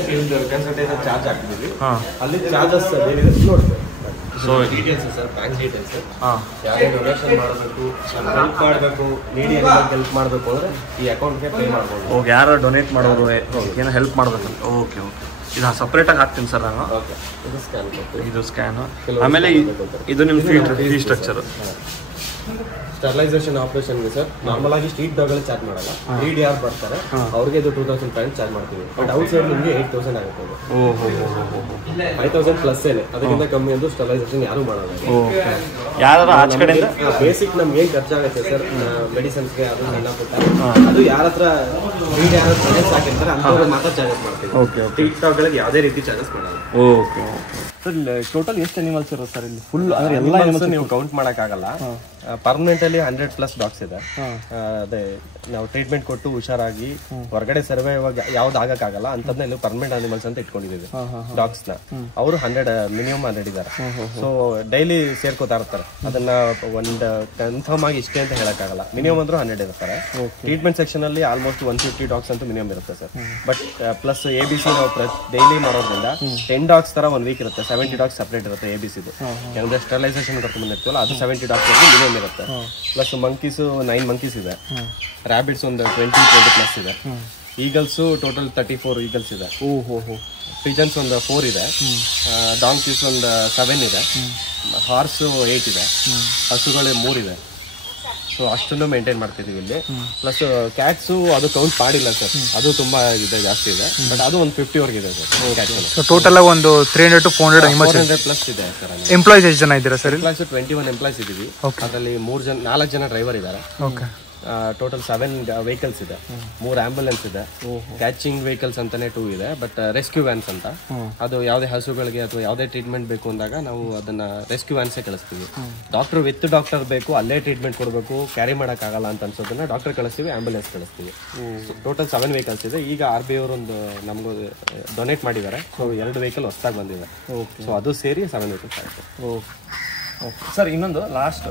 ಕನ್ಸಲ್ಟೇಷನ್ ಚಾರ್ಜ್ ಹಾಕ್ತಿದ್ವಿ. ಅಲ್ಲಿ ಚಾರ್ಜಸ್ ಏನಿದೆ ನೋಡ್ತೀವಿ. So details sir, bank details, ಯಾರೇ ಡೊನೇಷನ್ ಮಾಡಬೇಕು, ಹೆಲ್ಪ್ ಮಾಡಬೇಕು, ನೀಡಿ ಹೆಲ್ಪ್ ಮಾಡಬೇಕು ಅಂದರೆ ಈ ಅಕೌಂಟ್ಗೆ ಪೇ ಮಾಡ್ಬೋದು. ಓಕೆ, ಯಾರು ಡೊನೇಟ್ ಮಾಡೋರು ಏನೋ ಹೆಲ್ಪ್ ಮಾಡ್ಬೇಕಂತ. Okay okay. ಇದು ಸಪ್ರೇಟಾಗಿ ಹಾಕ್ತೀನಿ ಸರ್ ನಾನು. ಓಕೆ, ಇದು ಸ್ಕ್ಯಾನ್ ಕೊಡ್ತೀವಿ. ಇದು ಸ್ಕ್ಯಾನು. ಆಮೇಲೆ ಇದು ನಿಮ್ಮ ಫೀ ಸ್ಟ್ರಕ್ಚರು. ಸ್ಟರ್ಲೈಸೇಷನ್ ಆಪರೇಷನ್ಗೆ ಸರ್ ನಾರ್ಮಲ್ ಆಗಿ ಸ್ಟ್ರೀಟ್ ಡಾಗಲ್ಲಿ ಚಾರ್ಜ್ ಮಾಡಲ್ಲ. ಬ್ರೀಡ್ ಯಾರು ಬರ್ತಾರೆ ಅವ್ರಿಗೆ ಇದು 2000 ಚಾರ್ಜ್ ಮಾಡ್ತೀವಿ. ಬಟ್ ಔಟ್ ಸೈಡ್ ನಿಮಗೆ 8000 ಆಗುತ್ತೆ. 5000 ಪ್ಲಸ್ ಏನೇ, ಅದಕ್ಕಿಂತ ಕಮ್ಮಿ ಅಂದ್ರೆ ಸ್ಟರ್ಲೈಸೇಷನ್ ಯಾರು ಮಾಡಲ್ಲ. ಯಾರು ಆಚೆ ಕಡೆಯಿಂದ ಬೇಸಿಕ್ ನಮ್ಗೆ ಏನ್ ಖರ್ಚಾಗುತ್ತೆ ಸರ್ ಮೆಡಿಸಿನ್ಸ್ಗೆ, ಅದು ಸಣ್ಣ ಪುಟ್ಟ, ಅದು ಯಾರ ಹತ್ರ ಬ್ರೀಡ್ ಯಾರು ಚಾರ್ಜಸ್ ಹಾಕಿರ್ತಾರೆ ಅಂಥವ್ರು ಮಾತ್ರ ಚಾರ್ಜಸ್ ಮಾಡ್ತೀವಿ. ಸ್ಟ್ರೀಟ್ ಡಾಗ್ಗಳಿಗೆ ಯಾವುದೇ ರೀತಿ ಚಾರ್ಜಸ್ ಮಾಡಲ್ಲ. Okay sir. ಟೋಟಲ್ ಎಷ್ಟು ಅನಿಮಲ್ಸ್ ಇರೋದು ಸರ್ ಇಲ್ಲಿ? ಫುಲ್ ಅಂದ್ರೆ ಎಲ್ಲ ಅನಿಮಲ್ಸ್ ನೀವು ಕೌಂಟ್ ಮಾಡೋಕ್ಕಾಗಲ್ಲ. ಪರ್ಮನೆಂಟ್ ಅಲ್ಲಿ 100+ ಡಾಗ್ಸ್ ಇದೆ. ಅದೇ ನಾವು ಟ್ರೀಟ್ಮೆಂಟ್ ಕೊಟ್ಟು ಹುಷಾರಾಗಿ ಹೊರಗಡೆ ಸರ್ವೆ ಯಾವ್ದು ಆಗಕ್ಕಾಗಲ್ಲ ಅಂತದ್ನ ಇಲ್ಲಿ ಪರ್ಮನೆಂಟ್ ಅನಿಮಲ್ಸ್ ಅಂತ ಇಟ್ಕೊಂಡಿದ್ದೀವಿ ಡಾಗ್ಸ್ ನ. ಅವರು 100 ಮಿನಿಮಮ್ 100 ಇದ್ದಾರೆ. ಸೊ ಡೈಲಿ ಸೇರ್ಕೋತಾ ಇರ್ತಾರೆ. ಅದನ್ನ ಒಂದು ಕನ್ಫರ್ಮ್ ಆಗಿ ಇಷ್ಟೇ ಅಂತ ಹೇಳಕ್ಕಾಗಲ್ಲ. ಮಿನಿಮಮ್ ಅಂದ್ರೂ 100 ಇರ್ತಾರೆ. ಟ್ರೀಟ್ಮೆಂಟ್ ಸೆಕ್ಷನ್ ಅಲ್ಲಿ ಆಲ್ಮೋಸ್ಟ್ 150 ಡಾಗ್ಸ್ ಅಂತೂ ಮಿನಿಮಮ್ ಇರುತ್ತೆ ಸರ್. ಬಟ್ ಪ್ಲಸ್ ABC ನಾವು ಡೈಲಿ ಮಾಡೋದ್ರಿಂದ 10 ಡಾಗ್ಸ್ ತರ 1 ವೀಕ್ ಇರುತ್ತೆ. 70 ಡಾಗ್ಸ್ ಸಪರೇಟ್ ಇರುತ್ತೆ ABCದು. ಯಾಕಂದ್ರೆ ಸ್ಟರ್ಲೈಸೇಷನ್ ಕರ್ಕೊಂಡು ಬಂದಿರ್ತೀವಲ್ಲ, ಅದು 70 ಡಾಗ್ಸ್ ಮಿನಿಮಮ್ ಇರುತ್ತೆ. ಪ್ಲಸ್ ಮಂಕೀಸು 9 ಮಂಕೀಸ್ ಇದೆ. ರ್ಯಾಬಿಟ್ಸ್ ಒಂದು 20+ ಇದೆ. ಈಗಲ್ಸು ಟೋಟಲ್ 34 ಈಗಲ್ಸ್ ಇದೆ. ಪಿಜನ್ಸ್ ಒಂದು 4 ಇದೆ. ಡಾಂಕೀಸ್ ಒಂದು 7 ಇದೆ. ಹಾರ್ಸು 8 ಇದೆ. ಹಸುಗಳು 3 ಇದೆ. ಸೊ ಅಷ್ಟನ್ನು ಮೇಂಟೈನ್ ಮಾಡ್ತಿದೀವಿ ಇಲ್ಲಿ. ಪ್ಲಸ್ ಕ್ಯಾಟ್ಸು ಅದು ಕೌಂಟ್ ಮಾಡಿಲ್ಲ ಸರ್, ಅದು ತುಂಬಾ ಇದೆ, ಜಾಸ್ತಿ ಇದೆ. ಬಟ್ ಅದು ಒಂದು 50 ವರೆಗೆ ಇದೆ ಸರ್. ಟೋಟಲ್ ಒಂದು 300-400 400+ ಇದೆ ಸರ್. ಎಂಪ್ಲಾಯ್ಸ್ ಎಷ್ಟು ಜನ ಇದ್ದೀರಾ ಸರ್? 21 ಎಂಪ್ಲಾಯ್ಸ್ ಇದ್ದೀವಿ. ಅದರಲ್ಲಿ 4 ಜನ ಡ್ರೈವರ್ ಇದ್ದಾರೆ. ಟೋಟಲ್ 7 ವೆಹಿಕಲ್ಸ್ ಇದೆ. 3 ಆಂಬುಲೆನ್ಸ್ ಇದೆ. ಕ್ಯಾಚಿಂಗ್ ವೆಹಿಕಲ್ಸ್ ಅಂತಾನೆ 2 ಇದೆ. ಬಟ್ ರೆಸ್ಕ್ಯೂ ವ್ಯಾನ್ಸ್ ಅಂತ, ಅದು ಯಾವುದೇ ಹಸುಗಳಿಗೆ ಅಥವಾ ಯಾವುದೇ ಟ್ರೀಟ್ಮೆಂಟ್ ಬೇಕು ಅಂದಾಗ ನಾವು ಅದನ್ನ ರೆಸ್ಕ್ಯೂ ವ್ಯಾನ್ಸೇ ಕಳಿಸ್ತೀವಿ. ಡಾಕ್ಟರ್ ಬೇಕು, ಅಲ್ಲೇ ಟ್ರೀಟ್ಮೆಂಟ್ ಕೊಡಬೇಕು, ಕ್ಯಾರಿ ಮಾಡೋಕ್ಕಾಗಲ್ಲ ಅಂತ ಅನ್ಸೋದನ್ನ ಡಾಕ್ಟರ್ ಕಳಿಸ್ತೀವಿ, ಆಂಬುಲೆನ್ಸ್ ಕಳಿಸ್ತೀವಿ. ಟೋಟಲ್ 7 ವೆಹಿಕಲ್ಸ್ ಇದೆ. ಈಗ RBI ಅವರೊಂದು ನಮಗೂ ಡೊನೇಟ್ ಮಾಡಿದ್ದಾರೆ. ಸೊ 2 ವೆಹಿಕಲ್ ಹೊಸದಾಗಿ ಬಂದಿದೆ. ಸೊ ಅದು ಸೇರಿ 7 ವೆಹಿಕಲ್ಸ್ ಆಗುತ್ತೆ. ಸರ್ ಇನ್ನೊಂದು ಲಾಸ್ಟ್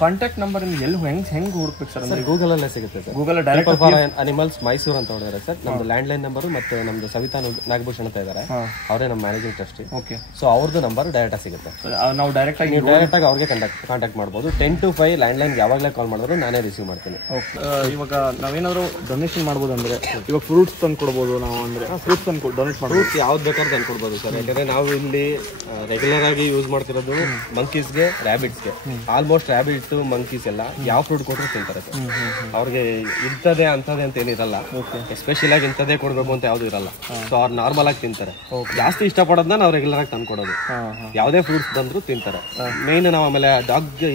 ಕಾಂಟ್ಯಾಕ್ಟ್ ನಂಬರ್ ಎಲ್ಲಿ ಹೆಂಗ್ ಹುಡುಕ್ಬೇಕು ಸರ್? ಸರ್ ಗೂಗಲ್ ಅಲ್ಲೇ ಸಿಗುತ್ತೆ sir. Google direct for animals Mysuru ಅಂತ ಹೊಡೆದ್ರೆ ಸರ್ ನಮ್ದು ಲ್ಯಾಂಡ್ಲೈನ್ ನಂಬರ್ ಮತ್ತೆ ನಮ್ದು ಸವಿತಾ ನಾಗಭೂಷಣ್ ಅಂತ ಇದ್ದಾರೆ, ಅವರೇ ನಮ್ಮ ಮ್ಯಾನೇಜಿಂಗ್ ಟ್ರಸ್ಟಿ. ಓಕೆ. ಸೊ ಅವ್ರದ್ದು ನಂಬರ್ ಡೈರೆಕ್ಟ್ ಸಿಗುತ್ತೆ. ನಾವು ಡೈರೆಕ್ಟ್ ಆಗಿ ಅವ್ರಿಗೆ ಕಾಂಟ್ಯಾಕ್ಟ್ ಮಾಡ್ಬೋದು. 10 to 5 ಲ್ಯಾಂಡ್ಲೈನ್ ಯಾವಾಗಲೇ ಕಾಲ್ ಮಾಡಿದ್ರು ನಾನೇ ರಿಸೀವ್ ಮಾಡ್ತೀನಿ. ಇವಾಗ ನಾವೇನಾದ್ರು ಡೊನೇಷನ್ ಮಾಡ್ಬೋದು ಅಂದ್ರೆ ಇವಾಗ ಫ್ರೂಟ್ಸ್ ತಂದು ಕೊಡ್ಬೋದು ನಾವು, ಅಂದ್ರೆ ಫ್ರೂಟ್ಸ್ ತಂದು ಡೊನೇಟ್ ಮಾಡ್ಬೋದು. ಫ್ರೂಟ್ಸ್ ಯಾವ್ದು ಬೇಕಾದ್ರೂ ತಂದು ಕೊಡ್ಬೋದು ಸರ್. ಯಾಕಂದ್ರೆ ನಾವು ಇಲ್ಲಿ ರೆಗ್ಯುಲರ್ ಆಗಿ ಯೂಸ್ ಮಾಡ್ತಿರೋದು ಮಂಕೀಸ್ಗೆ, ರ್ಯಾಬಿಟ್ಸ್ಗೆ. ಆಲ್ಮೋಸ್ಟ್ ರ್ಯಾಬಿಟ್, ಮಂಕೀಸ್ ಎಲ್ಲ ಯಾವ ಫ್ರೂಟ್ ಕೊಟ್ಟರು ತಿಂತಾರೆ ಸರ್. ಅವ್ರಿಗೆ ಇಂಥದೇ ಅಂತದೇ ಅಂತ ಏನಿರಲ್ಲ. ಎಸ್ಪೆಷಲ್ ಆಗಿ ಇಂಥದೇ ಕೊಡ್ಬೇಕು ಅಂತ ಯಾವ್ದು ಇರಲ್ಲ. ಸೊ ಅವ್ರು ನಾರ್ಮಲ್ ಆಗಿ ತಿಂತಾರೆ. ಜಾಸ್ತಿ ಇಷ್ಟಪಡೋದನ್ನ ನಾವು ರೆಗ್ಯುಲರ್ ಆಗಿ ತಂದು ಕೊಡೋದು. ಯಾವುದೇ ಫ್ರೂಟ್ಸ್ ಬಂದ್ರು ತಿಂತಾರೆ. ಮೇನ್ ನಾವು ಆಮೇಲೆ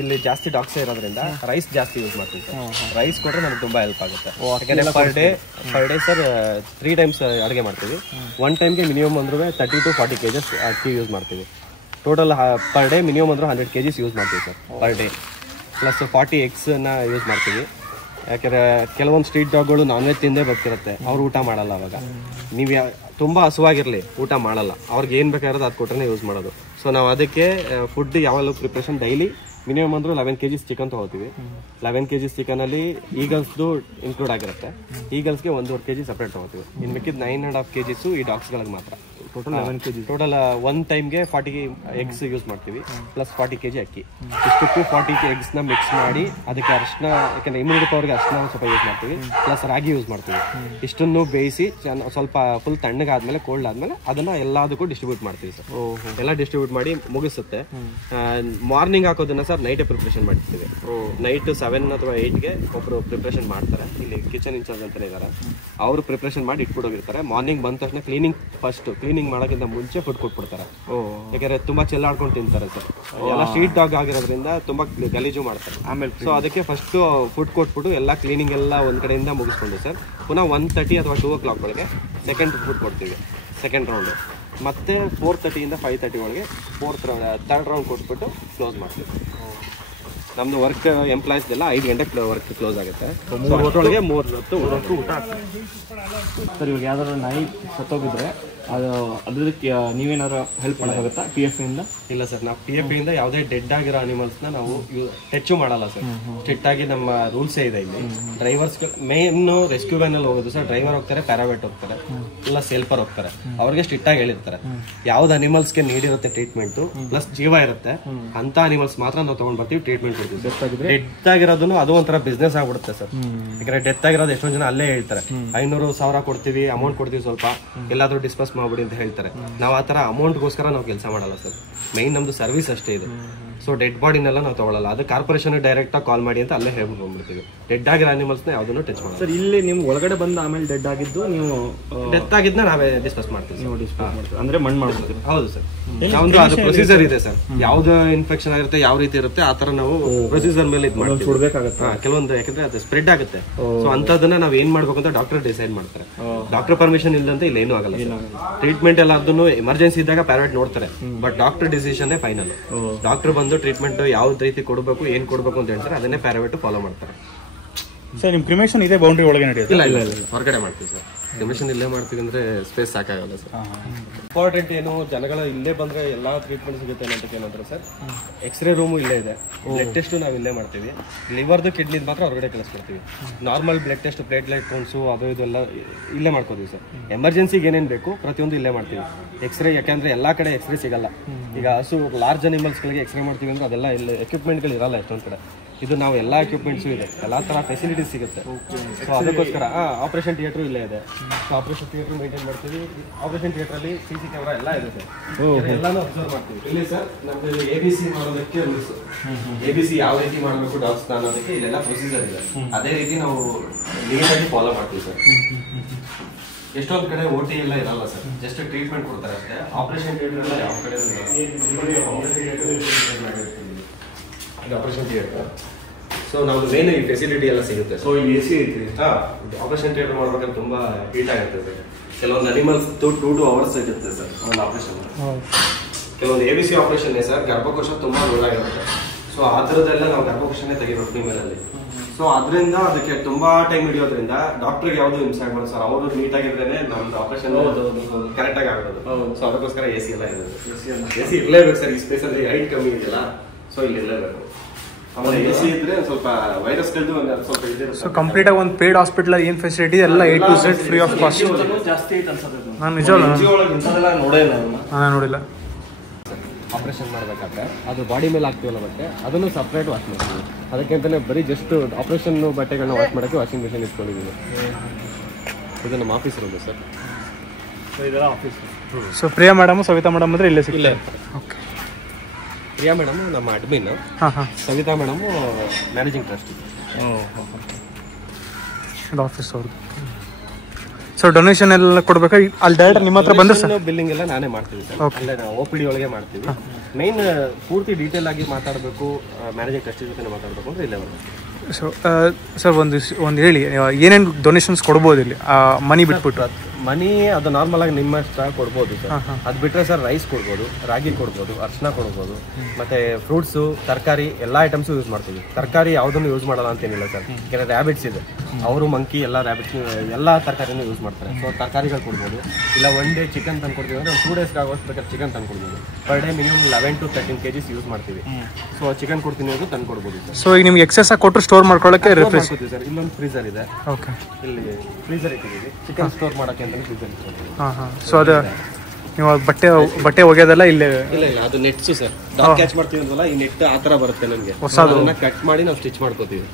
ಇಲ್ಲಿ ಜಾಸ್ತಿ ಡಾಗ್ಸ್ ಇರೋದ್ರಿಂದ ರೈಸ್ ಜಾಸ್ತಿ ಯೂಸ್ ಮಾಡ್ತೀವಿ ಸರ್. ರೈಸ್ ಕೊಟ್ರೆ ನಮ್ಗೆ ತುಂಬಾ ಹೆಲ್ಪ್ ಆಗುತ್ತೆ. ಯಾಕಂದ್ರೆ ಪರ್ ಡೇ ಸರ್ 3 ಟೈಮ್ಸ್ ಅಡುಗೆ ಮಾಡ್ತೀವಿ. 1 ಟೈಮ್ಗೆ ಮಿನಿಮಮ್ ಅಂದ್ರೆ 30 to 40 kg ಅಕ್ಕಿ ಯೂಸ್ ಮಾಡ್ತೀವಿ. ಟೋಟಲ್ ಪರ್ ಡೇ ಮಿನಿಮಮ್ ಅಂದ್ರೆ 100 kg ಯೂಸ್ ಮಾಡ್ತೀವಿ ಸರ್ ಪರ್ ಡೇ. ಪ್ಲಸ್ 40 ಎಗ್ಸ್ನ ಯೂಸ್ ಮಾಡ್ತೀವಿ. ಯಾಕಂದರೆ ಕೆಲವೊಂದು ಸ್ಟ್ರೀಟ್ ಡಾಗ್ಗಳು ನಾನ್ ವೆಜ್ ತಿಂದೇ ಬರ್ತಿರುತ್ತೆ, ಅವ್ರು ಊಟ ಮಾಡಲ್ಲ. ಅವಾಗ ನೀವು ತುಂಬ ಹಸುವಾಗಿರಲಿ ಊಟ ಮಾಡಲ್ಲ, ಅವ್ರಿಗೆ ಏನು ಬೇಕಾಗಿರೋದು ಅದು ಕೊಟ್ಟರೆ ಯೂಸ್ ಮಾಡೋದು. ಸೊ ನಾವು ಅದಕ್ಕೆ ಫುಡ್ ಯಾವಾಗಲೂ ಪ್ರಿಪ್ರೇಷನ್ ಡೈಲಿ ಮಿನಿಮಮ್ ಅಂದರೂ 11 kg ಚಿಕನ್ ತೊಗೊಳ್ತೀವಿ. 11 kg ಚಿಕನಲ್ಲಿ ಈಗಲ್ಸ್ದು ಇನ್ಕ್ಲೂಡ್ ಆಗಿರುತ್ತೆ. ಈಗಲ್ಸ್ಗೆ 1.5 kg ಸಪ್ರೇಟ್ ತೊಗೊಳ್ತೀವಿ. ಇನ್ನು ಮಿಕ್ಕಿದ 9.5 kg ಈ ಡಾಗ್ಸ್ಗಳಿಗೆ ಮಾತ್ರ. Total 11 kg. ಟೋಟಲ್ 1 ಟೈಮ್ಗೆ 40 ಎಗ್ಸ್ ಯೂಸ್ ಮಾಡ್ತೀವಿ. ಪ್ಲಸ್ 40 kg ಅಕ್ಕಿ. ಇಷ್ಟಕ್ಕೂ 40 ಎಗ್ಸ್ನ ಮಿಕ್ಸ್ ಮಾಡಿ ಅದಕ್ಕೆ ಅರಿಶಿನ, ಯಾಕಂದರೆ ಇಮ್ಯುನಿಟಿ ಪವರ್ಗೆ ಅರಿಶಿನ ಸ್ವಲ್ಪ ಯೂಸ್ ಮಾಡ್ತೀವಿ. ಪ್ಲಸ್ ರಾಗಿ ಯೂಸ್ ಮಾಡ್ತೀವಿ. ಇಷ್ಟನ್ನು ಬೇಯಿಸಿ ಸ್ವಲ್ಪ ಫುಲ್ ತಣ್ಣಗಾದ್ಮೇಲೆ, ಕೋಲ್ಡ್ ಆದಮೇಲೆ ಅದನ್ನು ಎಲ್ಲದಕ್ಕೂ ಡಿಸ್ಟ್ರಿಬ್ಯೂಟ್ ಮಾಡ್ತೀವಿ ಸರ್. ಎಲ್ಲ ಡಿಸ್ಟ್ರಿಬ್ಯೂಟ್ ಮಾಡಿ ಮುಗಿಸುತ್ತೆ. ಮಾರ್ನಿಂಗ್ ಹಾಕೋದನ್ನ ಸರ್ ನೈಟೇ ಪ್ರಿಪ್ರೇಷನ್ ಮಾಡ್ತೀವಿ. ನೈಟ್ 7 ಅಥವಾ 8ಗೆ ಒಬ್ಬರು ಪ್ರಿಪ್ರೇಷನ್ ಮಾಡ್ತಾರೆ. ಇಲ್ಲಿ ಕಿಚನ್ ಇನ್ಚಾರ್ಜ್ ಅಂತಲೇ ಇದ್ದಾರೆ, ಅವರು ಪ್ರಿಪ್ರೇಷನ್ ಮಾಡಿ ಇಟ್ಬಿಟ್ಟೋಗಿರ್ತಾರೆ. ಮಾರ್ನಿಂಗ್ ಬಂದ ತಕ್ಷಣ ಕ್ಲೀನಿಂಗ್ ಮಾಡೋಕ್ಕಿಂತ ಮುಂಚೆ ಫುಡ್ ಕೊಟ್ಬಿಡ್ತಾರೆ. ಯಾಕಂದ್ರೆ ತುಂಬಾ ಚೆಲ್ಲಾಡ್ಕೊಂಡು ತಿಂತಾರೆ ಸರ್. ಎಲ್ಲ ಸ್ಟ್ರೀಟ್ ಡಾಗ್ ಆಗಿರೋದ್ರಿಂದ ತುಂಬಾ ಗಲೀಜು ಮಾಡ್ತಾರೆ. ಆಮೇಲೆ ಸೊ ಅದಕ್ಕೆ ಫಸ್ಟ್ ಫುಡ್ ಕೊಟ್ಬಿಟ್ಟು ಎಲ್ಲ ಕ್ಲೀನಿಂಗ್ ಎಲ್ಲ ಒಂದ್ ಕಡೆಯಿಂದ ಮುಗಿಸ್ಕೊಂಡು ಸರ್ ಪುನಃ 1:30 ಅಥವಾ 2 o'clock ಒಳಗೆ ಸೆಕೆಂಡ್ ಫುಡ್ ಕೊಡ್ತೀವಿ, ಸೆಕೆಂಡ್ ರೌಂಡ್. ಮತ್ತೆ 4:30 ಇಂದ 5:30 ಒಳಗೆ ಥರ್ಡ್ ರೌಂಡ್ ಕೊಟ್ಬಿಟ್ಟು ಕ್ಲೋಸ್ ಮಾಡ್ತೀವಿ. ನಮ್ದು ವರ್ಕ್ ಎಂಪ್ಲಾಯ್ಸ್ ಎಲ್ಲ 5 ಗಂಟೆ ವರ್ಕ್ ಕ್ಲೋಸ್ ಆಗುತ್ತೆ. ಅಷ್ಟರೊಳಗೆ 3 ಹೊತ್ತು ಊಟ ಸರ್. ಇವಾಗ ಯಾವ್ದಾದ್ರು ನಾಯಿ ಸತ್ತೋಗಿದ್ರೆ ಅದಕ್ಕೆ ನೀವೇನಾದ್ರು ಹೆಲ್ಪ್ ಮಾಡೋಕ್ಕಾಗುತ್ತಾ PF ಇಂದ? ಇಲ್ಲ ಸರ್, ನಾವು PF ಇಂದ ಯಾವುದೇ ಡೆಡ್ ಆಗಿರೋ ಅನಿಮಲ್ಸ್ನ ನಾವು ಟಚ್ ಮಾಡಲ್ಲ ಸರ್. ಸ್ಟ್ರಿಕ್ಟ್ ಆಗಿ ನಮ್ಮ ರೂಲ್ಸೇ ಇದೆ ಇಲ್ಲಿ. ಡ್ರೈವರ್ಸ್ ಮೇನ್ ರೆಸ್ಕ್ಯೂ ವ್ಯಾನ್ ಅಲ್ಲಿ ಹೋಗೋದು ಸರ್. ಡ್ರೈವರ್ ಹೋಗ್ತಾರೆ, ಪ್ಯಾರಾವೆಟ್ ಹೋಗ್ತಾರೆ, ಇಲ್ಲ ಸೇಲ್ಪರ್ ಹೋಗ್ತಾರೆ. ಅವ್ರಿಗೆ ಸ್ಟ್ರಿಕ್ಟ್ ಆಗಿ ಹೇಳಿರ್ತಾರೆ ಯಾವ್ದು ಅನಿಮಲ್ಸ್ಗೆ ನೀಡಿರುತ್ತೆ ಟ್ರೀಟ್ಮೆಂಟ್ ಪ್ಲಸ್ ಜೀವ ಇರುತ್ತೆ ಅಂತ ಅನಿಮಲ್ಸ್ ಮಾತ್ರ ನಾವು ತಗೊಂಡ್ ಬರ್ತೀವಿ, ಟ್ರೀಟ್ಮೆಂಟ್ ಕೊಡ್ತೀವಿ. ಡೆತ್ ಆಗಿರೋದನ್ನು ಅದು ಒಂಥರ ಬಿಸ್ನೆಸ್ ಆಗ್ಬಿಡುತ್ತೆ ಸರ್. ಯಾಕಂದ್ರೆ ಡೆತ್ ಆಗಿರೋದು ಎಷ್ಟೊಂದು ಜನ ಅಲ್ಲೇ ಹೇಳ್ತಾರೆ 500,000 ಕೊಡ್ತೀವಿ, ಅಮೌಂಟ್ ಕೊಡ್ತೀವಿ, ಸ್ವಲ್ಪ ಎಲ್ಲಾದ್ರೂ ಡಿಸ್ಪಸ್ ಮಾಡ್ಬಿಡಿ ಅಂತ ಹೇಳ್ತಾರೆ. ನಾವು ಆ ತರ ಅಮೌಂಟ್ಗೋಸ್ಕರ ನಾವು ಕೆಲಸ ಮಾಡಲ್ಲ ಸರ್. ಮೈನ್ ನಮ್ದು ಸರ್ವಿಸ್ ಅಷ್ಟೇ ಇದೆ. ಸೊ ಡೆಡ್ ಬಾಡಿನೆಲ್ಲ ನಾವು ತಗೊಳ್ಳಲ್ಲ. ಅದು ಕಾರ್ಪೊರೇಷನ್ ಡೈರೆಕ್ಟ್ ಆಗಿ ಕಾಲ್ ಮಾಡಿ ಅಂತ ಅಲ್ಲೇ ಹೇಳ್ಬಿಡ್ತೀವಿ. ಡೆಡ್ ಆಗಿರೋ ಅನಿಮಲ್ಸ್ ನ ಯಾವ್ದನ್ನು ಟಚ್ ಮಾಡಲ್ಲ ಸರ್. ಇಲ್ಲಿ ನೀವು ಒಳಗಡೆ ಬಂದು ಆಮೇಲೆ ಡೆಡ್ ಆಗಿದ್ದು ನೀವು ಡೆತ್ ಆಗಿದ್ನ ನಾವೇ ಡಿಸ್ಪಸ್ ಮಾಡ್ತೀವಿ. ಅಂದ್ರೆ ಮಣ್ಣು ಮಾಡ್ಬಿಡ್ತೀವಿ? ಹೌದು ಸರ್, ನಮ್ದು ಅದು ಪ್ರೊಸೀಜರ್ ಇದೆ ಸರ್. ಯಾವ್ದು ಇನ್ಫೆಕ್ಷನ್ ಆಗಿರುತ್ತೆ, ಯಾವ ರೀತಿ ಇರುತ್ತೆ ಆ ತರ ನಾವು ಪ್ರೊಸೀಜರ್ ಮೇಲೆ ಇದು ಮಾಡ್ತೀವಿ. ಸುಡ್ಬೇಕಾಗುತ್ತೆ ಕೆಲವೊಂದು, ಯಾಕಂದ್ರೆ ಅದು ಸ್ಪ್ರೆಡ್ ಆಗುತ್ತೆ. ಸೊ ಅಂತದನ್ನ ನಾವ್ ಏನ್ ಮಾಡ್ಬೇಕು ಅಂತ ಡಾಕ್ಟರ್ ಡಿಸೈಡ್ ಮಾಡ್ತಾರೆ. ಡಾಕ್ಟರ್ ಪರ್ಮಿಷನ್ ಇಲ್ಲದಂತೆ ಇಲ್ಲ ಏನೂ ಆಗಲ್ಲ. ಟ್ರೀಟ್ಮೆಂಟ್ ಎಲ್ಲ ಅದನ್ನು ಎಮರ್ಜೆನ್ಸಿ ಇದ್ದಾಗ ಪ್ರೈವೇಟ್ ನೋಡ್ತಾರೆ, but doctor decision final. Doctor ಬಂದು ಟ್ರೀಟ್ಮೆಂಟ್ ಯಾವ್ದು ರೀತಿ ಕೊಡಬೇಕು, ಏನ್ ಕೊಡಬೇಕು ಅಂತ ಹೇಳ್ತಾರೆ, ಅದನ್ನೇ ಪ್ರೈವೇಟ್ ಫಾಲೋ ಮಾಡ್ತಾರೆ. ಸರ್ ನಿಮ್ಮ ಕ್ರಿಮೇಷನ್ ಇದೆ ಬೌಂಡ್ರಿ ಒಳಗೆ ನಡೆಯುತ್ತೆ? ಇಲ್ಲ ಇಲ್ಲ ಇಲ್ಲ, ಹೊರಗಡೆ ಮಾಡ್ತೀವಿ ಸರ್. ಕ್ರಿಮೇಷನ್ ಇಲ್ಲೇ ಮಾಡ್ತೀವಿ ಅಂದ್ರೆ ಸ್ಪೇಸ್ ಸಾಕಾಗಲ್ಲ ಸರ್. ಇಂಪಾರ್ಟೆಂಟ್ ಏನು, ಜನಗಳ ಇಲ್ಲೇ ಬಂದ್ರೆ ಎಲ್ಲಾ ಟ್ರೀಟ್ಮೆಂಟ್ ಸಿಗುತ್ತೆ ಅಂತ ಏನಂದ್ರೆ ಸರ್, ಎಕ್ಸ್ರೇ ರೂಮು ಇಲ್ಲೇ ಇದೆ, ಬ್ಲಡ್ ಟೆಸ್ಟ್ ನಾವು ಇಲ್ಲೇ ಮಾಡ್ತೀವಿ. ಲಿವರ್ದು ಕಿಡ್ನಿದ್ ಮಾತ್ರ ಹೊರಗಡೆ ಕಳಿಸ್ಕೊಡ್ತೀವಿ. Normal blood test, platelet counts ಅದು ಇದೆಲ್ಲ ಇಲ್ಲೇ ಮಾಡ್ಕೋತೀವಿ ಸರ್. ಎಮರ್ಜೆನ್ಸಿಗೆ ಏನೇನು ಬೇಕು ಪ್ರತಿಯೊಂದು ಇಲ್ಲೇ ಮಾಡ್ತೀವಿ. ಎಕ್ಸ್ರೇ, ಯಾಕಂದ್ರೆ ಎಲ್ಲಾ ಕಡೆ ಎಕ್ಸ್ರೇ ಸಿಗಲ್ಲ. ಈಗ ಹಸು ಲಾರ್ಜ್ ಅನಿಮಲ್ಸ್ಗಳಿಗೆ ಎಕ್ಸ್ರೇ ಮಾಡ್ತೀವಿ ಅಂದ್ರೆ ಅದೆಲ್ಲ ಇಲ್ಲಿ ಎಕ್ವಿಪ್ಮೆಂಟ್ಗಳು ಇರಲ್ಲ ಎಷ್ಟೊಂದು ಕಡೆ. ಇದು ನಾವು ಎಲ್ಲ ಎಕ್ವಿಪ್ಮೆಂಟ್ಸು ಇದೆ, ಎಲ್ಲಾ ತರ ಫೆಸಿಲಿಟೀಸ್ ಸಿಗುತ್ತೆ. ಸೊ ಅದಕ್ಕೋಸ್ಕರ ಆಪರೇಷನ್ ಥಿಯೇಟರ್ ಇಲ್ಲೇ ಇದೆ. ಸೊ ಆಪರೇಷನ್ ಥಿಯೇಟರ್ ಮೇಂಟೈನ್ ಮಾಡ್ತೀವಿ. ಆಪರೇಷನ್ ಥಿಯೇಟರ್ ಅಲ್ಲಿ CC ಕ್ಯಾಮೆರಾ ಎಲ್ಲ ಇದೆ ಸರ್. ಎಲ್ಲಾನು ಅಬ್ಸರ್ವ್ ಮಾಡ್ತೀವಿ ಇಲ್ಲಿ ಸರ್. ನಮ್ದು ABC ಮಾಡೋದಕ್ಕೆ ರೂಲ್ಸ್, ABC ಯಾವ ರೀತಿ ಮಾಡಬೇಕು ಡಾಗ್ಸ್ ಅನ್ನೋದಕ್ಕೆ ಇಲ್ಲೆಲ್ಲ ಪ್ರೊಸೀಜರ್ ಇದೆ. ಅದೇ ರೀತಿ ನಾವು ನೀಟಾಗಿ ಫಾಲೋ ಮಾಡ್ತೀವಿ ಸರ್. ಎಷ್ಟೊಂದು ಕಡೆ OT ಎಲ್ಲ ಇರಲ್ಲ ಸರ್, ಜಸ್ಟ್ ಟ್ರೀಟ್ಮೆಂಟ್ ಕೊಡ್ತಾರೆ ಅಷ್ಟೇ. ಆಪರೇಷನ್ ಥಿಯೇಟರ್ ಎಲ್ಲ ಯಾವ ಕಡೆ ಆಪರೇಷನ್ ಥಿಯೇಟರ್. ಸೊ ನಾವು ಮೇನ್ ಈ ಫೆಸಿಲಿಟಿ ಎಲ್ಲ ಸಿಗುತ್ತೆ. ಸೊ ಇಲ್ಲಿ AC ಐತಿ. ಆಪರೇಷನ್ ಥಿಯೇಟರ್ ಮಾಡ್ಬೇಕಾದ್ರೆ ತುಂಬಾ ಹೀಟ್ ಆಗುತ್ತೆ ಸರ್. ಕೆಲವೊಂದು ಅನಿಮಲ್ಸ್ 2 to 2 hours ಇರುತ್ತೆ ಸರ್ ಒಂದು ಆಪರೇಷನ್. ಕೆಲವೊಂದು ABC ಆಪರೇಷನ್ ಸರ್, ಗರ್ಭಕೋಶ ತುಂಬಾ ದೊಡ್ಡಾಗಿರುತ್ತೆ. ಸೊ ಅದರದೆಲ್ಲ ನಾವು ಗರ್ಭಕೋಶನೇ ತೆಗಿಬೇಕು ಫೀಮೇಲ್ ಅಲ್ಲಿ. ಸೊ ಅದರಿಂದ ಅದಕ್ಕೆ ತುಂಬಾ ಟೈಮ್ ಹಿಡಿಯೋದ್ರಿಂದ ಡಾಕ್ಟರ್ಗೆ ಯಾವ್ದು ಹಿಂಸೆ ಆಗ್ಬಾರ್ದು ಸರ್. ಅವರು ನೀಟ್ ಆಗಿದ್ರೇನೆ ನಮ್ದು ಆಪರೇಷನ್ ಕರೆಕ್ಟ್ ಆಗಿ ಆಗೋದು. ಸೊ ಅದಕ್ಕೋಸ್ಕರ AC ಎಲ್ಲ ಇರುತ್ತೆ. AC ಇರ್ಲೇಬೇಕು ಸರ್. ಈ ಸ್ಪೇಸ್ ಅಲ್ಲಿ ಹೈಟ್ ಕಮ್ಮಿ ಇದೆಯಲ್ಲ, ಸೊ ಇಲ್ಲಿ ಇರಲೇಬೇಕು. ಆಮೇಲೆ AC ಇದ್ರೆ ಸ್ವಲ್ಪ ವೈರಸ್ ಸ್ವಲ್ಪ ಇದಿರುತ್ತೆ. ಸೊ ಕಂಪ್ಲೀಟ್ ಆಗಿ ಒಂದು ಪೇಡ್ ಹಾಸ್ಪಿಟಲ್ ಏನು ಫೆಸಿಲಿಟಿ ಎಲ್ಲ A to Z free of cost. ಜಾಸ್ತಿ ಐತೆ ಅನ್ಸುತ್ತೆ. ನಾನು ನಿಜವಲ್ಲ ಇಂಥದೆಲ್ಲ ನೋಡೇ ಇಲ್ಲ ನಾನು ನೋಡಿಲ್ಲ. ಆಪರೇಷನ್ ಮಾಡಬೇಕಾದ್ರೆ ಅದು ಬಾಡಿ ಮೇಲೆ ಹಾಕ್ತೀವಲ್ಲ ಬಟ್ಟೆ, ಅದನ್ನು ಸಪ್ರೇಟ್ ವಾಶ್ ಮಾಡ್ತೀವಿ. ಅದಕ್ಕಿಂತಲೇ ಬರೀ ಜಸ್ಟ್ ಆಪರೇಷನ್ ಬಟ್ಟೆಗಳನ್ನ ವಾಶ್ ಮಾಡೋಕ್ಕೆ ವಾಷಿಂಗ್ ಮಿಷಿನ್ ಇಟ್ಕೊಂಡಿದ್ದೀವಿ. ಇದು ನಮ್ಮ ಆಫೀಸ್ ರೂಮ್ ಸರ್. ಇದೆಲ್ಲ office. So Priya madam, Savita madam ಅಂದ್ರೆ ಇಲ್ಲೇ ಸಿಗ್ತಾರೆ. ಓಕೆ. ಪ್ರಿಯಾ ಮೇಡಮ್ ನಮ್ಮ admin, Savita madam managing trust. ಇದು ಆಫೀಸ್ ಅವ್ರದ್ದು. ಸೊ ಡೊನೇಷನ್ ಎಲ್ಲ ಕೊಡ್ಬೇಕಾ ಅಲ್ಲಿ ಡೈರೆಕ್ಟ್ ನಿಮ್ಮ ಹತ್ರ ಬಂದ್ರೆ ಸರ್? ಬಿಲ್ಲಿಂಗ್ ಎಲ್ಲ ನಾನೇ ಮಾಡ್ತೀವಿ ಸರ್. ಅಲ್ಲೇ ನಾವು OPD ಒಳಗೆ ಮಾಡ್ತೀವಿ. ಮೈನ್ ಪೂರ್ತಿ ಡೀಟೇಲ್ ಆಗಿ ಮಾತಾಡಬೇಕು, ಮ್ಯಾನೇಜಿಂಗ್ ಟ್ರಸ್ಟ್ ಜೊತೆ ಮಾತಾಡಬೇಕು ಅಂದ್ರೆ ಇಲ್ಲೇ ಬರುತ್ತೆ. ಸೊ ಸರ್ ಒಂದು ಹೇಳಿ, ಏನೇನು ಡೊನೇಷನ್ಸ್ ಕೊಡ್ಬೋದು ಇಲ್ಲಿ ಮನಿ ಬಿಟ್ಬಿಟ್ಟು? ಮನಿ ಅದು ನಾರ್ಮಲ್ ಆಗಿ ನಿಮ್ಮ ಇಷ್ಟ ಕೊಡ್ಬೋದು ಸರ್. ಅದು ಬಿಟ್ಟರೆ ಸರ್ ರೈಸ್ ಕೊಡ್ಬೋದು, ರಾಗಿ ಕೊಡ್ಬೋದು, ಅರ್ಶಿನ ಕೊಡ್ಬೋದು, ಮತ್ತೆ ಫ್ರೂಟ್ಸು, ತರಕಾರಿ ಎಲ್ಲ ಐಟಮ್ಸು ಯೂಸ್ ಮಾಡ್ತೀವಿ. ತರಕಾರಿ ಯಾವುದನ್ನು ಯೂಸ್ ಮಾಡಲ್ಲ ಅಂತೇನಿಲ್ಲ ಸರ್. ಕೆಲವು ರ್ಯಾಬಿಟ್ಸ್ ಇದೆ, ಅವರು ಮಂಕಿ ಎಲ್ಲ ರ್ಯಾಬಿಟ್ಸ್ ಎಲ್ಲ ತರಕಾರಿನೂ ಯೂಸ್ ಮಾಡ್ತಾರೆ. ಸೊ ತರಕಾರಿಗಳು ಕೊಡ್ಬೋದು. ಇಲ್ಲ 1 day ಚಿಕನ್ ತಂದು ಕೊಡ್ತೀವಿ ಅಂದರೆ 2 days ಆಗೋಷ್ಟು ಬೇಕಾದ್ರೆ ಚಿಕನ್ ತಂದು ಕೊಡ್ಬೋದು. Per day minimum 11 to 13 kg use ಮಾಡ್ತೀವಿ. ಸೊ ಚಿಕನ್ ಕೊಡ್ತೀನಿ ಅಂದ್ರೆ ತಂದು ಕೊಡ್ಬೋದು ಸರ್. ಸೊ ಈಗ ನಿಮ್ಗೆ ಎಕ್ಸೆಸ್ ಆಗಿ ಕೊಟ್ಟರು ಸ್ಟೋರ್ ಮಾಡ್ಕೊಳ್ಳೋಕೆ ಮಾಡ್ಕೊತೀವಿ ಸರ್. ಇಲ್ಲೊಂದು ಫ್ರೀಸರ್ ಇದೆ. ಓಕೆ. ಇಲ್ಲಿ ಫ್ರೀಸರ್ ಇಟ್ಟಿದ್ದೀವಿ ಚಿಕನ್ ಸ್ಟೋರ್ ಮಾಡೋಕ್ಕೆ ಅಂತ ಫ್ರೀಸರ್ ಇಟ್ಕೊಂಡಿದ್ದೀವಿ. ಸೊ ಅದು ನೀವು ಬಟ್ಟೆ ಒಗೆಯೋದೆಲ್ಲ ಇಲ್ಲೇ? ಇಲ್ಲ ಇಲ್ಲ, ಅದು ನೆಟ್ಸು ಸರ್. ಡಾಗ್ ಕ್ಯಾಚ್ ಮಾಡ್ತೀವಿ ಅಂದ್ವಲ್ಲ, ಈ ನೆಟ್ ಆ ಥರ ಬರುತ್ತೆ ನಮಗೆ. ಅದನ್ನ ಕಟ್ ಮಾಡಿ ನಾವು ಸ್ಟಿಚ್ ಮಾಡ್ಕೋತೀವಿ.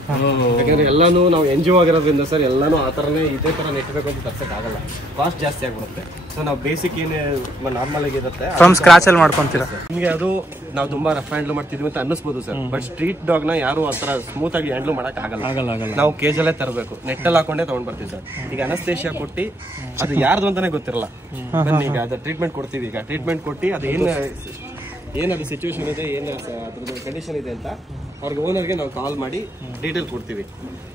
ಯಾಕಂದ್ರೆ ಎಲ್ಲಾನು ನಾವು NGO ಆಗಿರೋದ್ರಿಂದ ಸರ್, ಎಲ್ಲಾನು ಆ ಥರನೇ ಇದೇ ಥರ ನೆಟ್ ಬೇಕು ಅಂತ ತರ್ಸಕ್ಕೆ ಆಗಲ್ಲ, ಕಾಸ್ಟ್ ಜಾಸ್ತಿ ಆಗ್ಬಿಡುತ್ತೆ. ಸೊ ನಾವು ಬೇಸಿಕ್ ಏನು ನಾರ್ಮಲ್ ಆಗಿ ಇರುತ್ತೆ ಫ್ರಮ್ ಸ್ಕ್ರಾಚ್ ಅಲ್ಲಿ ಮಾಡ್ಕೊಂತೀರಾ? ನಿಮಗೆ ಅದು ನಾವು ತುಂಬಾ ರಫ್ ಹ್ಯಾಂಡ್ಲ್ ಮಾಡ್ತಿದ್ವಿ ಅಂತ ಅನ್ನಿಸ್ಬೋದು ಸರ್. ಬಟ್ ಸ್ಟ್ರೀಟ್ ಡಾಗ್ ನ ಯಾರು ಆ ಥರ ಸ್ಮೂತ್ ಆಗಿ ಹ್ಯಾಂಡ್ಲ್ ಮಾಡಕ್ ಆಗಲ್ಲ. ನಾವು ಕೇಜಲ್ಲೇ ತರಬೇಕು, ನೆಟ್ಟಲ್ಲಿ ಹಾಕೊಂಡೇ ತಗೊಂಡ್ ಬರ್ತೀವಿ ಸರ್. ಈಗ ಅನಸ್ತೇಶಿಯಾ ಕೊಟ್ಟು ಅದು ಯಾರ್ದು ಅಂತಾನೆ ಗೊತ್ತಿರಲ್ಲ. ಬನ್ನಿ ಈಗ ಅದು ಟ್ರೀಟ್ಮೆಂಟ್ ಕೊಡ್ತೀವಿ. ಈಗ ಟ್ರೀಟ್ಮೆಂಟ್ ಕೊಟ್ಟು ಅದು ಏನದು ಸಿಚುವೇಶನ್ ಇದೆ, ಏನು ಅದ್ರದ್ದು ಕಂಡೀಷನ್ ಇದೆ ಅಂತ ಅವ್ರಿಗೆ ಓನರ್ಗೆ ನಾವು ಕಾಲ್ ಮಾಡಿ ಡೀಟೇಲ್ ಕೊಡ್ತೀವಿ.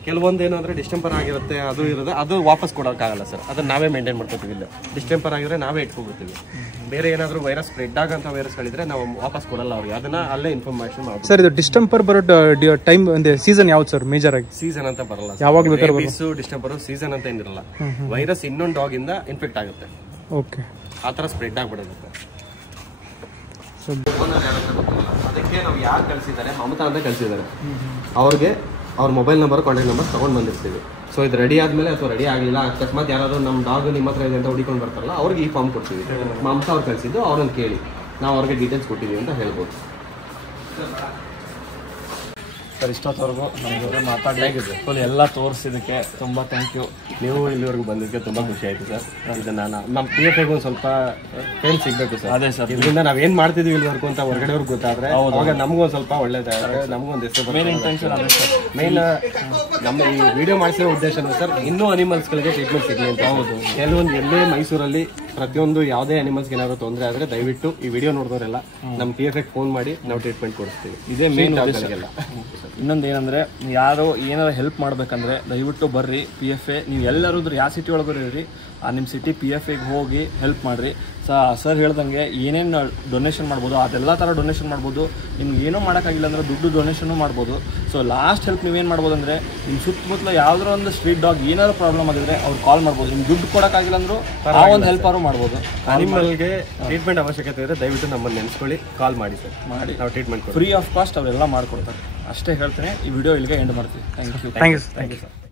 ಕೆಲವೊಂದು ಏನಂದ್ರೆ ಡಿಸ್ಟೆಂಪರ್ ಆಗಿರುತ್ತೆ, ಅದು ಇರುತ್ತೆ, ಅದು ವಾಪಸ್ ಕೊಡೋಕ್ಕಾಗಲ್ಲ ಸರ್. ಅದನ್ನ ನಾವೇ ಮೇಂಟೈನ್ ಮಾಡ್ಕೊತೀವಿ. ಇಲ್ಲ ಡಿಸ್ಟೆಂಪರ್ ಆಗಿದ್ರೆ ನಾವೇ ಇಟ್ಕೊಬಿಡ್ತೀವಿ. ಬೇರೆ ಏನಾದರೂ ವೈರಸ್ ಸ್ಪ್ರೆಡ್ ಆಗಂತ ವೈರಸ್ಗಳಿದ್ರೆ ನಾವು ವಾಪಸ್ ಕೊಡಲ್ಲ ಅವ್ರಿಗೆ, ಅದನ್ನ ಅಲ್ಲೇ ಇನ್ಫಾರ್ಮೇಶನ್ ಮಾಡ್ತೀವಿ. ಸರ್ ಇದು ಡಿಸ್ಟೆಂಪರ್ ಬರೋ ಟೈಮ್ ಅಂದ್ರೆ ಸೀಸನ್ ಯಾವ್ದು ಸರ್ ಮೇಜರ್ ಆಗಿ? ಸೀಸನ್ ಅಂತ ಬರಲ್ಲ, ಯಾವಾಗ ಬೇಕಾದ್ರೂ ಡಿಸ್ಟೆಂಪರ್ ಸೀಸನ್ ಅಂತ ಏನಿರಲ್ಲ. ವೈರಸ್ ಇನ್ನೊಂದು ಡಾಗ್ ಇಂದ ಇನ್ಫೆಕ್ಟ್ ಆಗುತ್ತೆ, ಓಕೆ, ಆ ಥರ ಸ್ಪ್ರೆಡ್ ಆಗ್ಬಿಡುತ್ತೆ. ಅದಕ್ಕೆ ನಾವು ಯಾರು ಕಳಿಸಿದ್ದಾರೆ, ಮಮತಾ ಅಂತ ಕಳಿಸಿದ್ದಾರೆ, ಅವ್ರಿಗೆ ಅವ್ರ ಮೊಬೈಲ್ ನಂಬರ್ ಕಾಂಟ್ಯಾಕ್ಟ್ ನಂಬರ್ ತೊಗೊಂಡು ಬಂದಿರ್ತೀವಿ. ಸೊ ಇದು ರೆಡಿ ಆದಮೇಲೆ ಅಥವಾ ರೆಡಿ ಆಗಲಿಲ್ಲ, ಅಕಸ್ಮಾತ್ ಯಾರಾದರೂ ನಮ್ಮ ಡಾಗ್ ನಿಮ್ಮ ಹತ್ರ ಇದೆ ಅಂತ ಹುಡುಕೊಂಡು ಬರ್ತಾರಲ್ಲ, ಅವ್ರಿಗೆ ಈ ಫಾರ್ಮ್ ಕೊಡ್ತೀವಿ. ಮಮತಾ ಅವ್ರು ಕಳಿಸಿದ್ದು, ಅವ್ರನ್ನ ಕೇಳಿ ನಾವು ಅವ್ರಿಗೆ ಡೀಟೇಲ್ಸ್ ಕೊಟ್ಟಿದ್ದೀವಿ ಅಂತ ಹೇಳ್ಬೋದು. ಸರ್ ಇಷ್ಟೊತ್ತವರೆಗೂ ನಮ್ಮ ಜೊತೆ ಮಾತಾಡಲಾಗಿದೆ, ಫುಲ್ ಎಲ್ಲ ತೋರಿಸಿದ್ದಕ್ಕೆ ತುಂಬ ಥ್ಯಾಂಕ್ ಯು. ನೀವು ಇಲ್ಲಿವರೆಗೂ ಬಂದಿದ್ದಕ್ಕೆ ತುಂಬ ಖುಷಿ ಆಯಿತು ಸರ್. ಇದನ್ನು ನಮ್ಮ ಪಿ ಎಫ್ ಐಗೆ ಒಂದು ಸ್ವಲ್ಪ ಫೇಲ್ ಸಿಗಬೇಕು ಸರ್. ಅದೇ ಸರ್, ಇದರಿಂದ ನಾವೇನು ಮಾಡ್ತಿದ್ದೀವಿ ಇಲ್ಲಿವರೆಗೂ ಅಂತ ಹೊರಗಡೆಯವ್ರಿಗೆ ಗೊತ್ತಾದರೆ ಅವಾಗ ನಮಗೊಂದು ಸ್ವಲ್ಪ ಒಳ್ಳೇದಾಗುತ್ತೆ, ನಮಗೊಂದು ಹೆಸರು. ಮೇನ್ ಇಂಟೆನ್ಷನ್ ಅದೇ ಸರ್. ಮೇನ್ ನಮ್ಮ ಈ ವಿಡಿಯೋ ಮಾಡಿಸಿರೋ ಉದ್ದೇಶನೂ ಸರ್, ಇನ್ನೂ ಅನಿಮಲ್ಸ್ಗಳಿಗೆ ಟ್ರೀಟ್ಮೆಂಟ್ ಸಿಗಲಿ ಅಂತ. ಹೌದು, ಕೆಲವೊಂದು ಎಲ್ಲೇ ಮೈಸೂರಲ್ಲಿ ಪ್ರತಿಯೊಂದು ಯಾವುದೇ ಅನಿಮಲ್ಸ್ಗೆ ಏನಾದರೂ ತೊಂದರೆ ಆದರೆ ದಯವಿಟ್ಟು ಈ ವಿಡಿಯೋ ನೋಡಿದವರೆಲ್ಲ ನಮ್ಮ ಪಿ ಎಫ್ ಐಗೆ ಫೋನ್ ಮಾಡಿ ನಾವು ಟ್ರೀಟ್ಮೆಂಟ್ ಕೊಡಿಸ್ತೀವಿ. ಇದೇ ಮೇನ್ ಉದ್ದೇಶ. ಇನ್ನೊಂದು ಏನಂದರೆ, ಯಾರು ಏನಾದ್ರು ಹೆಲ್ಪ್ ಮಾಡಬೇಕಂದ್ರೆ ದಯವಿಟ್ಟು ಬರ್ರಿ ಪಿ ಎಫ್ ಎ. ನೀವು ಎಲ್ಲರೂ ಯಾವ ಸಿಟಿ ಒಳಗಡೆ ಇರ್ರಿ, ನಿಮ್ಮ ಸಿಟಿ ಪಿ ಎಫ್ ಎಗೆ ಹೋಗಿ ಹೆಲ್ಪ್ ಮಾಡಿರಿ. ಸರ್ ಹೇಳ್ದಂಗೆ ಏನೇನು ಡೊನೇಷನ್ ಮಾಡ್ಬೋದು ಅದೆಲ್ಲ ಥರ ಡೊನೇಷನ್ ಮಾಡ್ಬೋದು. ನಿಮ್ಗೆ ಏನೂ ಮಾಡೋಕ್ಕಾಗಿಲ್ಲ ಅಂದರೆ ದುಡ್ಡು ಡೊನೇಷನ್ನು ಮಾಡ್ಬೋದು. ಸೊ ಲಾಸ್ಟ್ ಹೆಲ್ಪ್ ನೀವೇನು ಮಾಡ್ಬೋದು ಅಂದರೆ, ನಿಮ್ಮ ಸುತ್ತಮುತ್ತಲ ಯಾವುದೋ ಒಂದು ಸ್ಟ್ರೀಟ್ ಡಾಗ್ ಏನಾದ್ರು ಪ್ರಾಬ್ಲಮ್ ಆಗಿದ್ರೆ ಅವ್ರು ಕಾಲ್ ಮಾಡ್ಬೋದು. ನಿಮ್ಗೆ ದುಡ್ಡು ಕೊಡೋಕ್ಕಾಗಿಲ್ಲ ಅಂದರೂ ಆ ಒಂದು ಹೆಲ್ಪ್ ಅವರು ಮಾಡ್ಬೋದು. ಅನಿಮಲ್ಗೆ ಟ್ರೀಟ್ಮೆಂಟ್ ಅವಶ್ಯಕತೆ ಇದ್ದರೆ ದಯವಿಟ್ಟು ನಮ್ಮನ್ನು ನೆನೆಸ್ಕೊಳ್ಳಿ, ಕಾಲ್ ಮಾಡಿ ಸರ್, ಮಾಡಿ ನಾವು ಟ್ರೀಟ್ಮೆಂಟ್ ಫ್ರೀ ಆಫ್ ಕಾಸ್ಟ್ ಅವರೆಲ್ಲ ಮಾಡಿಕೊಡ್ತಾರೆ. ಅಷ್ಟೇ ಹೇಳ್ತೇನೆ. ಈ ವಿಡಿಯೋ ಇಲ್ಲಿಗೆ ಎಂಡ್ ಮಾಡ್ತೀವಿ. Thank you sir.